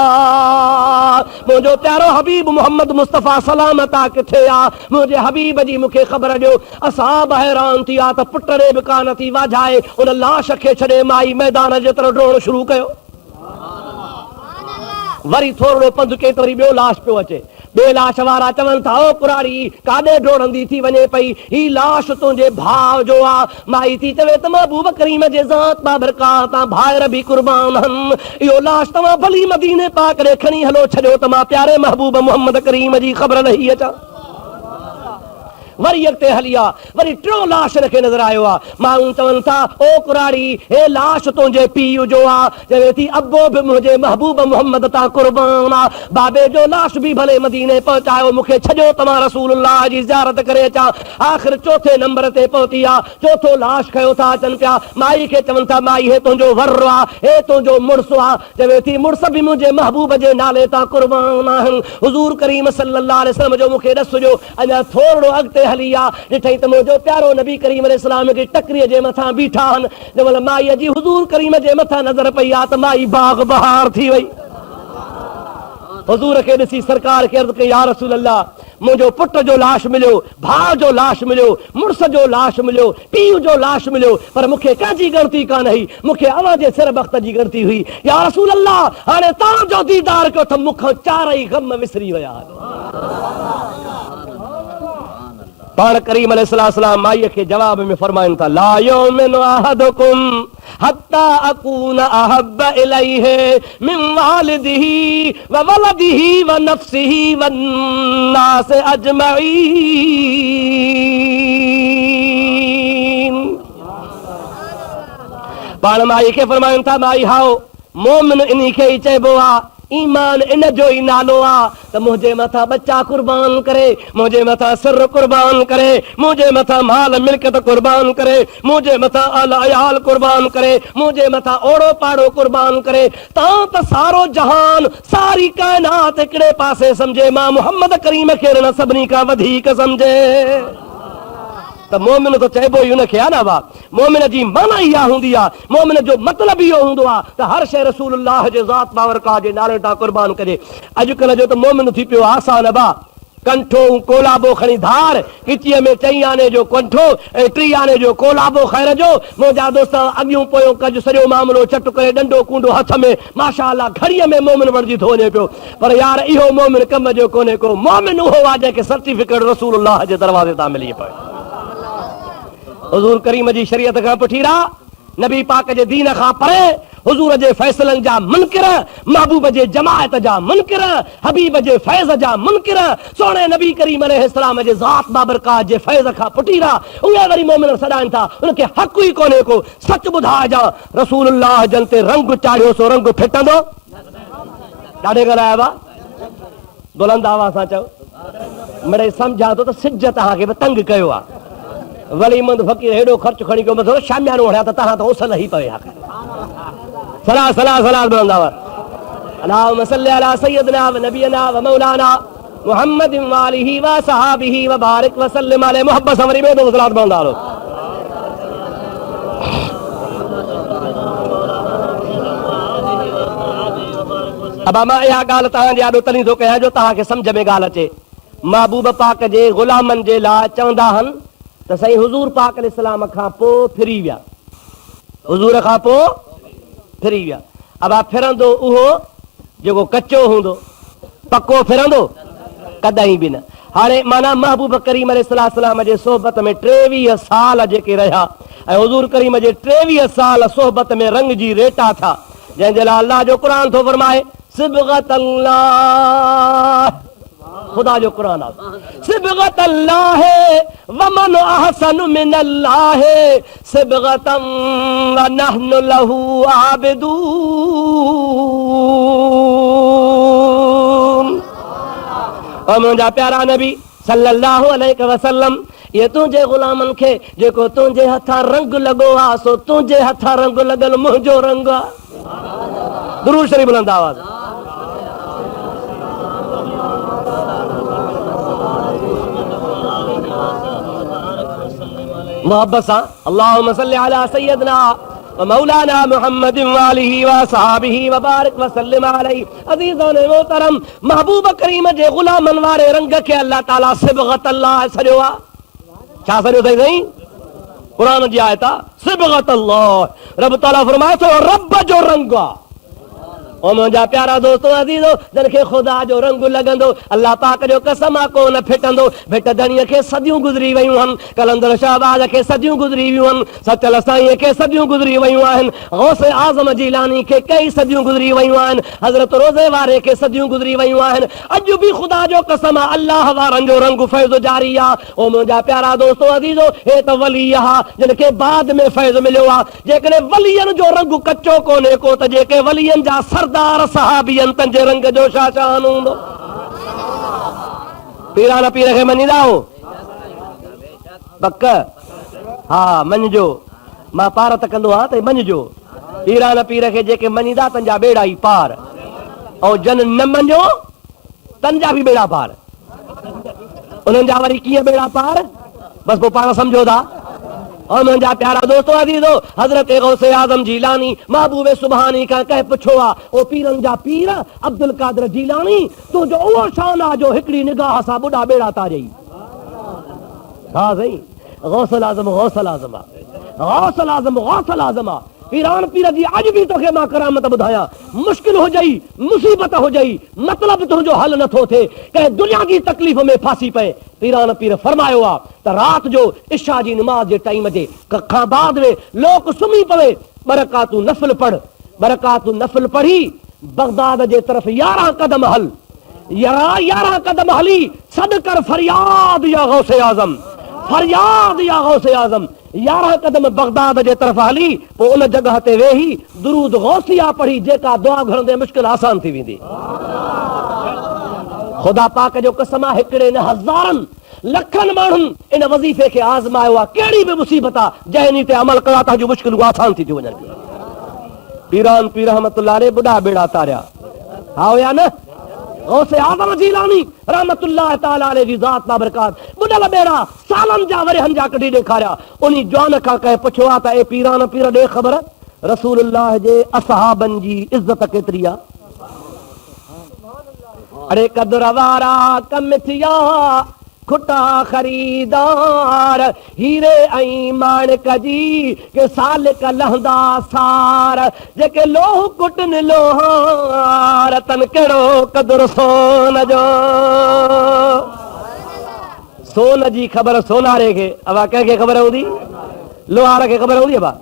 मुंहिंजो प्यारो हबीब मुहम्मद मुस्तफ़ा सलामत आहे किथे आहे? मुंहिंजे हबीब जी मूंखे ख़बर ॾियो। असां हैरान थी विया त पुट ॾे बि कान थी वाझाए उन लाश खे छॾे माई मैदान जे तरफ़ डोड़णु शुरू कयो। वरी थोरो पंधु कई त वरी ॿियो लाश पियो अचे। ॿिए लाश वारा चवनि था, ओ कुराड़ी, काॾे डोड़ंदी थी वञे पई? ही लाश तुंहिंजे भाउ जो आहे। माई थी चवे त महबूब करीम जे ज़ात बाबरकात तां भाइर बि कुर्बान आहिनि। इहो लाश तव्हां भली मदीने पाक ॾे खणी हलो, छॾियो त मां प्यारे महबूब मोहम्मद करीम जी ख़बर लही अचां। वरी अॻिते हली आहे, वरी टियों लाश हिनखे नज़र आयो आहे। माण्हू चवनि था, ओ कुराड़ी, हे लाश तुंहिंजे पीउ जो आहे। चवे थी, अबो बि मुंहिंजे महबूब मोहम्मद तां कुर्बान आहे। बाबे जो लाश बि भले मदीने पहुचायो, मूंखे छॾियो त मां रसूलुल्लाह जी ज़ियारत करे अचां। आख़िर चौथे नंबर ते पहुती आहे। चौथो लाश खयो था अचनि पिया। माई खे चवनि था, माई, हे तुंहिंजो वर आहे, हे तुंहिंजो मुड़ुसु आहे। चवे थी, मुड़ुस बि मुंहिंजे महबूब जे नाले तां कुर्बान आहिनि। हुज़ूर करीम सल्लल्लाहु अलैहि वसल्लम जो मूंखे ॾस हुजो। अञा थोरो अॻिते हली आहे, ॾिठई त मुंहिंजो प्यारो नबी करीम अलैहिस्सलाम खे टकरीअ जे मथां बीठा आहिनि। जंहिं महिल माईअ जी हुज़ूर करीम जे मथां नज़र पई आहे त माई बाग़ बहार थी वई। हुज़ूर खे ॾिसी सरकार खे अर्ज़ु कई, या रसूल अल्लाह, मुंहिंजो पुट जो लाश मिलियो, भाउ जो लाश मिलियो, मुड़ुस जो लाश मिलियो, पीउ जो लाश मिलियो, पर मूंखे कंहिंजी ॻणती कान हुई, मूंखे अव्हां जे सिर वक़्त जी ॻणती हुई। या रसूल अल्लाह, हाणे तव्हांजो दीदार कयो त मूंखां चारई गम विसरी विया। पाण करीम अलैहिस्सलाम माईअ खे जवाब में फरमाइनि था, ला युमिनु अहदुकुम हत्ता अकून अहब्ब इलैहि मिन वालिदिही व वलदिही व नफ्सिही व नास अजमईन। पाण माई खे फरमाइनि था, माई हाओ, मोमिन इन्ही खे ई चइबो आहे, ईमान इन जो ई नालो आहे त मुंहिंजे मथां बच्चा कुर्बान करे, मुंहिंजे मथां सिर कुर्बान करे, मुंहिंजे मथां माल मिल्कत कुर्बान करे, मुंहिंजे मथां आल अयाल कुर्बान करे, मुंहिंजे मथां ओड़ो पाड़ो कुर्बान करे। तव्हां त सारो जहान, सारी काइनात हिकिड़े पासे सम्झे, मां मुहम्मद करीम खे न सभिनी खां वधीक सम्झे। त मोमिन त चइबो ई हुनखे आहे न। वाह, मोमिन जी माना इहा हूंदी आहे, मोमिन जो मतिलबु इहो हूंदो आहे त हर शइ रसूलुल्लाह जे ज़ात बाबरकात जे नाले तां कुर्बान कजे। अॼुकल्ह जो त मोमिन थी पियो आसान। बा कंठो कोलाबो खणी धार किचीअ में 4 आने जो कंठो ऐं 3 आने जो कोलाबो खैर जो मुंहिंजा दोस्त अॻियूं पोयों कज सॼो मामिलो चट करे डंडो कूंडो हथ में माशाअल्लाह घड़ीअ में मोमिन बणिजी थो वञे पियो। पर यार इहो मोमिन कम जो कोन्हे को। मोमिन उहो आहे जंहिंखे सर्टिफिकेट रसूलुल्लाह जे दरवाज़े तां मिली पए। हुज़ूर करीम जी शरीयत खां पुठीरा नबी पाक जे दीन खां परे हुज़ूर जे फैसलनि जा मुनकिर महबूब जे जमायत जा मुनकिर हबीब जे फैज़ जा मुनकिर सोणे नबी करीम अलैहिस्सलाम जे ज़ात बाबरकात जे फैज़ खां पुठीरा उहे वरी मोमिन सॾाइनि था उनखे हक़ ई कोन्हे को। सच ॿुधाइजा रसूलुल्लाह जन ते रंग चाढ़ियो सो रंग फिटंदो। ॾाढे ॻाल्हायो आहे बुलंद आवाज़ सां चओ मिड़े सम्झां थो त सिज तव्हांखे बि तंग कयो आहे। वलीमंद फ़कीर हेॾो ख़र्च खणी कयो मथो शामियानो हणिया त तव्हां त ओसल ही पए आहे। सलाह सलाह सलाह बुलंद आवाज़ अल्लाहुम्मा सल्लि अला सय्यिदिना व नबियना व मौलाना मुहम्मद व आलिहि व सहाबिहि व बारिक व सल्लिम अलैहि। मोहब्बत सां वरी ॿियो सलात बुलंद आवाज़। अब मां इहा ॻाल्हि तव्हांजे आॾो तॾहिं थो कयां जो तव्हांखे सम्झ में ॻाल्हि अचे। महबूब पाक जे ग़ुलामनि जे लाइ चवंदा आहिनि त साईं हुज़ूर पाक अलैहिस्सलाम खां पोइ फिरी विया। हुज़ूर खां पोइ फिरी विया। अब फिरंदो उहो जेको कचो हूंदो पको फिरंदो कॾहिं बि न। हाणे माना महबूब करीम अलैहिस्सलाम जे सोहबत में 23 साल जेके रहिया ऐं हुज़ूर करीम जे 23 साल सोहबत में रंग जी रेटा था जंहिंजे लाइ अल्लाह जो क़ुरान थो फरमाए सिबगत अल्लाह। खुदा जो कुरान सिबगत अल्लाह व मन अहसन मिन अल्लाह सिबगतम व नहनु लहू आबिदून। ओ मुंहिंजा प्यारा नबी सल्लल्लाहु अलैहि वसल्लम ये तुंहिंजे ग़ुलामनि खे जेको तुंहिंजे हथां रंग लॻो आहे सो तुंहिंजे हथां रंग लॻल मुंहिंजो रंग आहे। दुरूद शरीफ बुलंद आवाज़। मोहब्बत सां अल्लाहुम्मा सल्लि अला सय्यिदिना व मौलाना मुहम्मद व आलिहि व सहाबिहि व बारिक व सल्लिम अलैहि। अज़ीज़ान मोहतरम महबूब करीम जे ग़ुलामनि वारे रंग खे अल्लाह ताला सिबगत अल्लाह सॾियो आहे। छा सॾियो अथई साईं? क़ुरान जी आयत आहे सिबगत अल्लाह। रब ताला फरमाए थो रब जो रंग आहे। ओ मुंहिंजा प्यारा दोस्तो अज़ीज़ो जंहिंखे ख़ुदा जो रंग लॻंदो अल्लाह पाक जो कसम आहे कोन फिटंदो। भिट धणीअ खे सदियूं गुज़री वियूं आहिनि कलंदर शहबाज़ खे सदियूं गुज़री वियूं आहिनि सचल साईं खे सदियूं गुज़री वियूं आहिनि गौसे आज़म जीलानी खे कई सदियूं गुज़री वियूं आहिनि हज़रत रोज़े वारे खे सदियूं गुज़री वियूं आहिनि। अॼु बि ख़ुदा जो कसम आहे अल्लाह वारनि जो रंग फैज़ जारी आहे। ओ मुंहिंजा प्यारा दोस्तो अज़ीज़ो हे त वली आहे जिनखे बाद में फैज़ मिलियो आहे। जेकॾहिं वलियनि जो रंग कचो कोन्हे को त जेके वलियनि जा सरदार सहाबियनि तंहिंजे रंग जो छा शान हूंदो। पीरान पीर खे मञींदा हो पक हा मञिजो मां पार त कंदो आहियां त मञिजो। पीरान पीर खे जेके मञींदा तंहिंजा बेड़ा ई पार ऐं जन न मञो तंहिंजा बि बेड़ा पार। उन्हनि जा वरी कीअं बेड़ा पार बसि पोइ पाण सम्झो था। और मुंहिंजा प्यारा दोस्तो अज़ीज़ो हज़रत गौसे आज़म जीलानी महबूबे सुभानी खां कंहिं पुछो आहे ओ पीरनि जा पीर अब्दुल कादिर जीलानी तुंहिंजो उहो शान आहे जो हिकिड़ी निगाह सां बुढ़ा बेड़ा तारई। हा साईं गौसल आज़म गौसल आज़म आहे गौसल आज़म गौसल आज़म आहे। पीरान पीर जी अॼु बि तोखे मां करामत ॿुधायां मुश्किल हुजई मुसीबत हुजई मतिलबु तुंहिंजो हल नथो थिए कंहिं दुनिया जी तकलीफ़ में फासी पए पीरान पीर फरमायो आहे त राति जो इशा जी नमाज़ जे टाइम जे खां बाद में लोक सुम्ही पवे बरकातू नफ़िल पढ़ बरकातू नफ़िल पढ़ी बगदाद जे तरफ़ 11 कदम हल 11 कदम हली सॾ कर फरियाद या गौसे आज़म फरियाद या गौसे आज़म 11 कदम बगदाद जे तरफ़ हली पोइ उन जॻह ते वेही दुरूद गौसिया पढ़ी जेका दुआ घुरंदे मुश्किल आसान थी वेंदी। ख़ुदा पाक जो कसम आहे हिकिड़े न हज़ारनि लखनि माण्हुनि इन वज़ीफ़े खे आज़मायो आहे। कहिड़ी बि मुसीबत आहे जंहिं ते अमल करा था जो मुश्किलूं आसान थी वञनि। पीरान पीर रहमतुल्लाह अलैह बुढ़ा बेड़ा तारिया हा या न। गौसे आज़म जीलानी रहमतुल्लाह ताला अलैह जी ज़ात बाबरकात बुढ़ल बेड़ा सालनि जा वरहनि जा कढी ॾेखारिया। उन जवान खां कंहिं पुछो आहे त ए पीरान पीर ॾे ख़बर रसूलुल्लाह जे असहाबनि जी इज़त केतिरी आहे। अरे कदुर वारा कम थिया खुटा खरीदार हीरे ऐं माणक जी के साल का लहंदा सार जेके लोह कुटन लोहार तन कहिड़ो कदुर सोन जो सोन जी ख़बर सोनारे खे अवा कंहिंखे ख़बर हूंदी लोहार खे ख़बर हूंदी अबा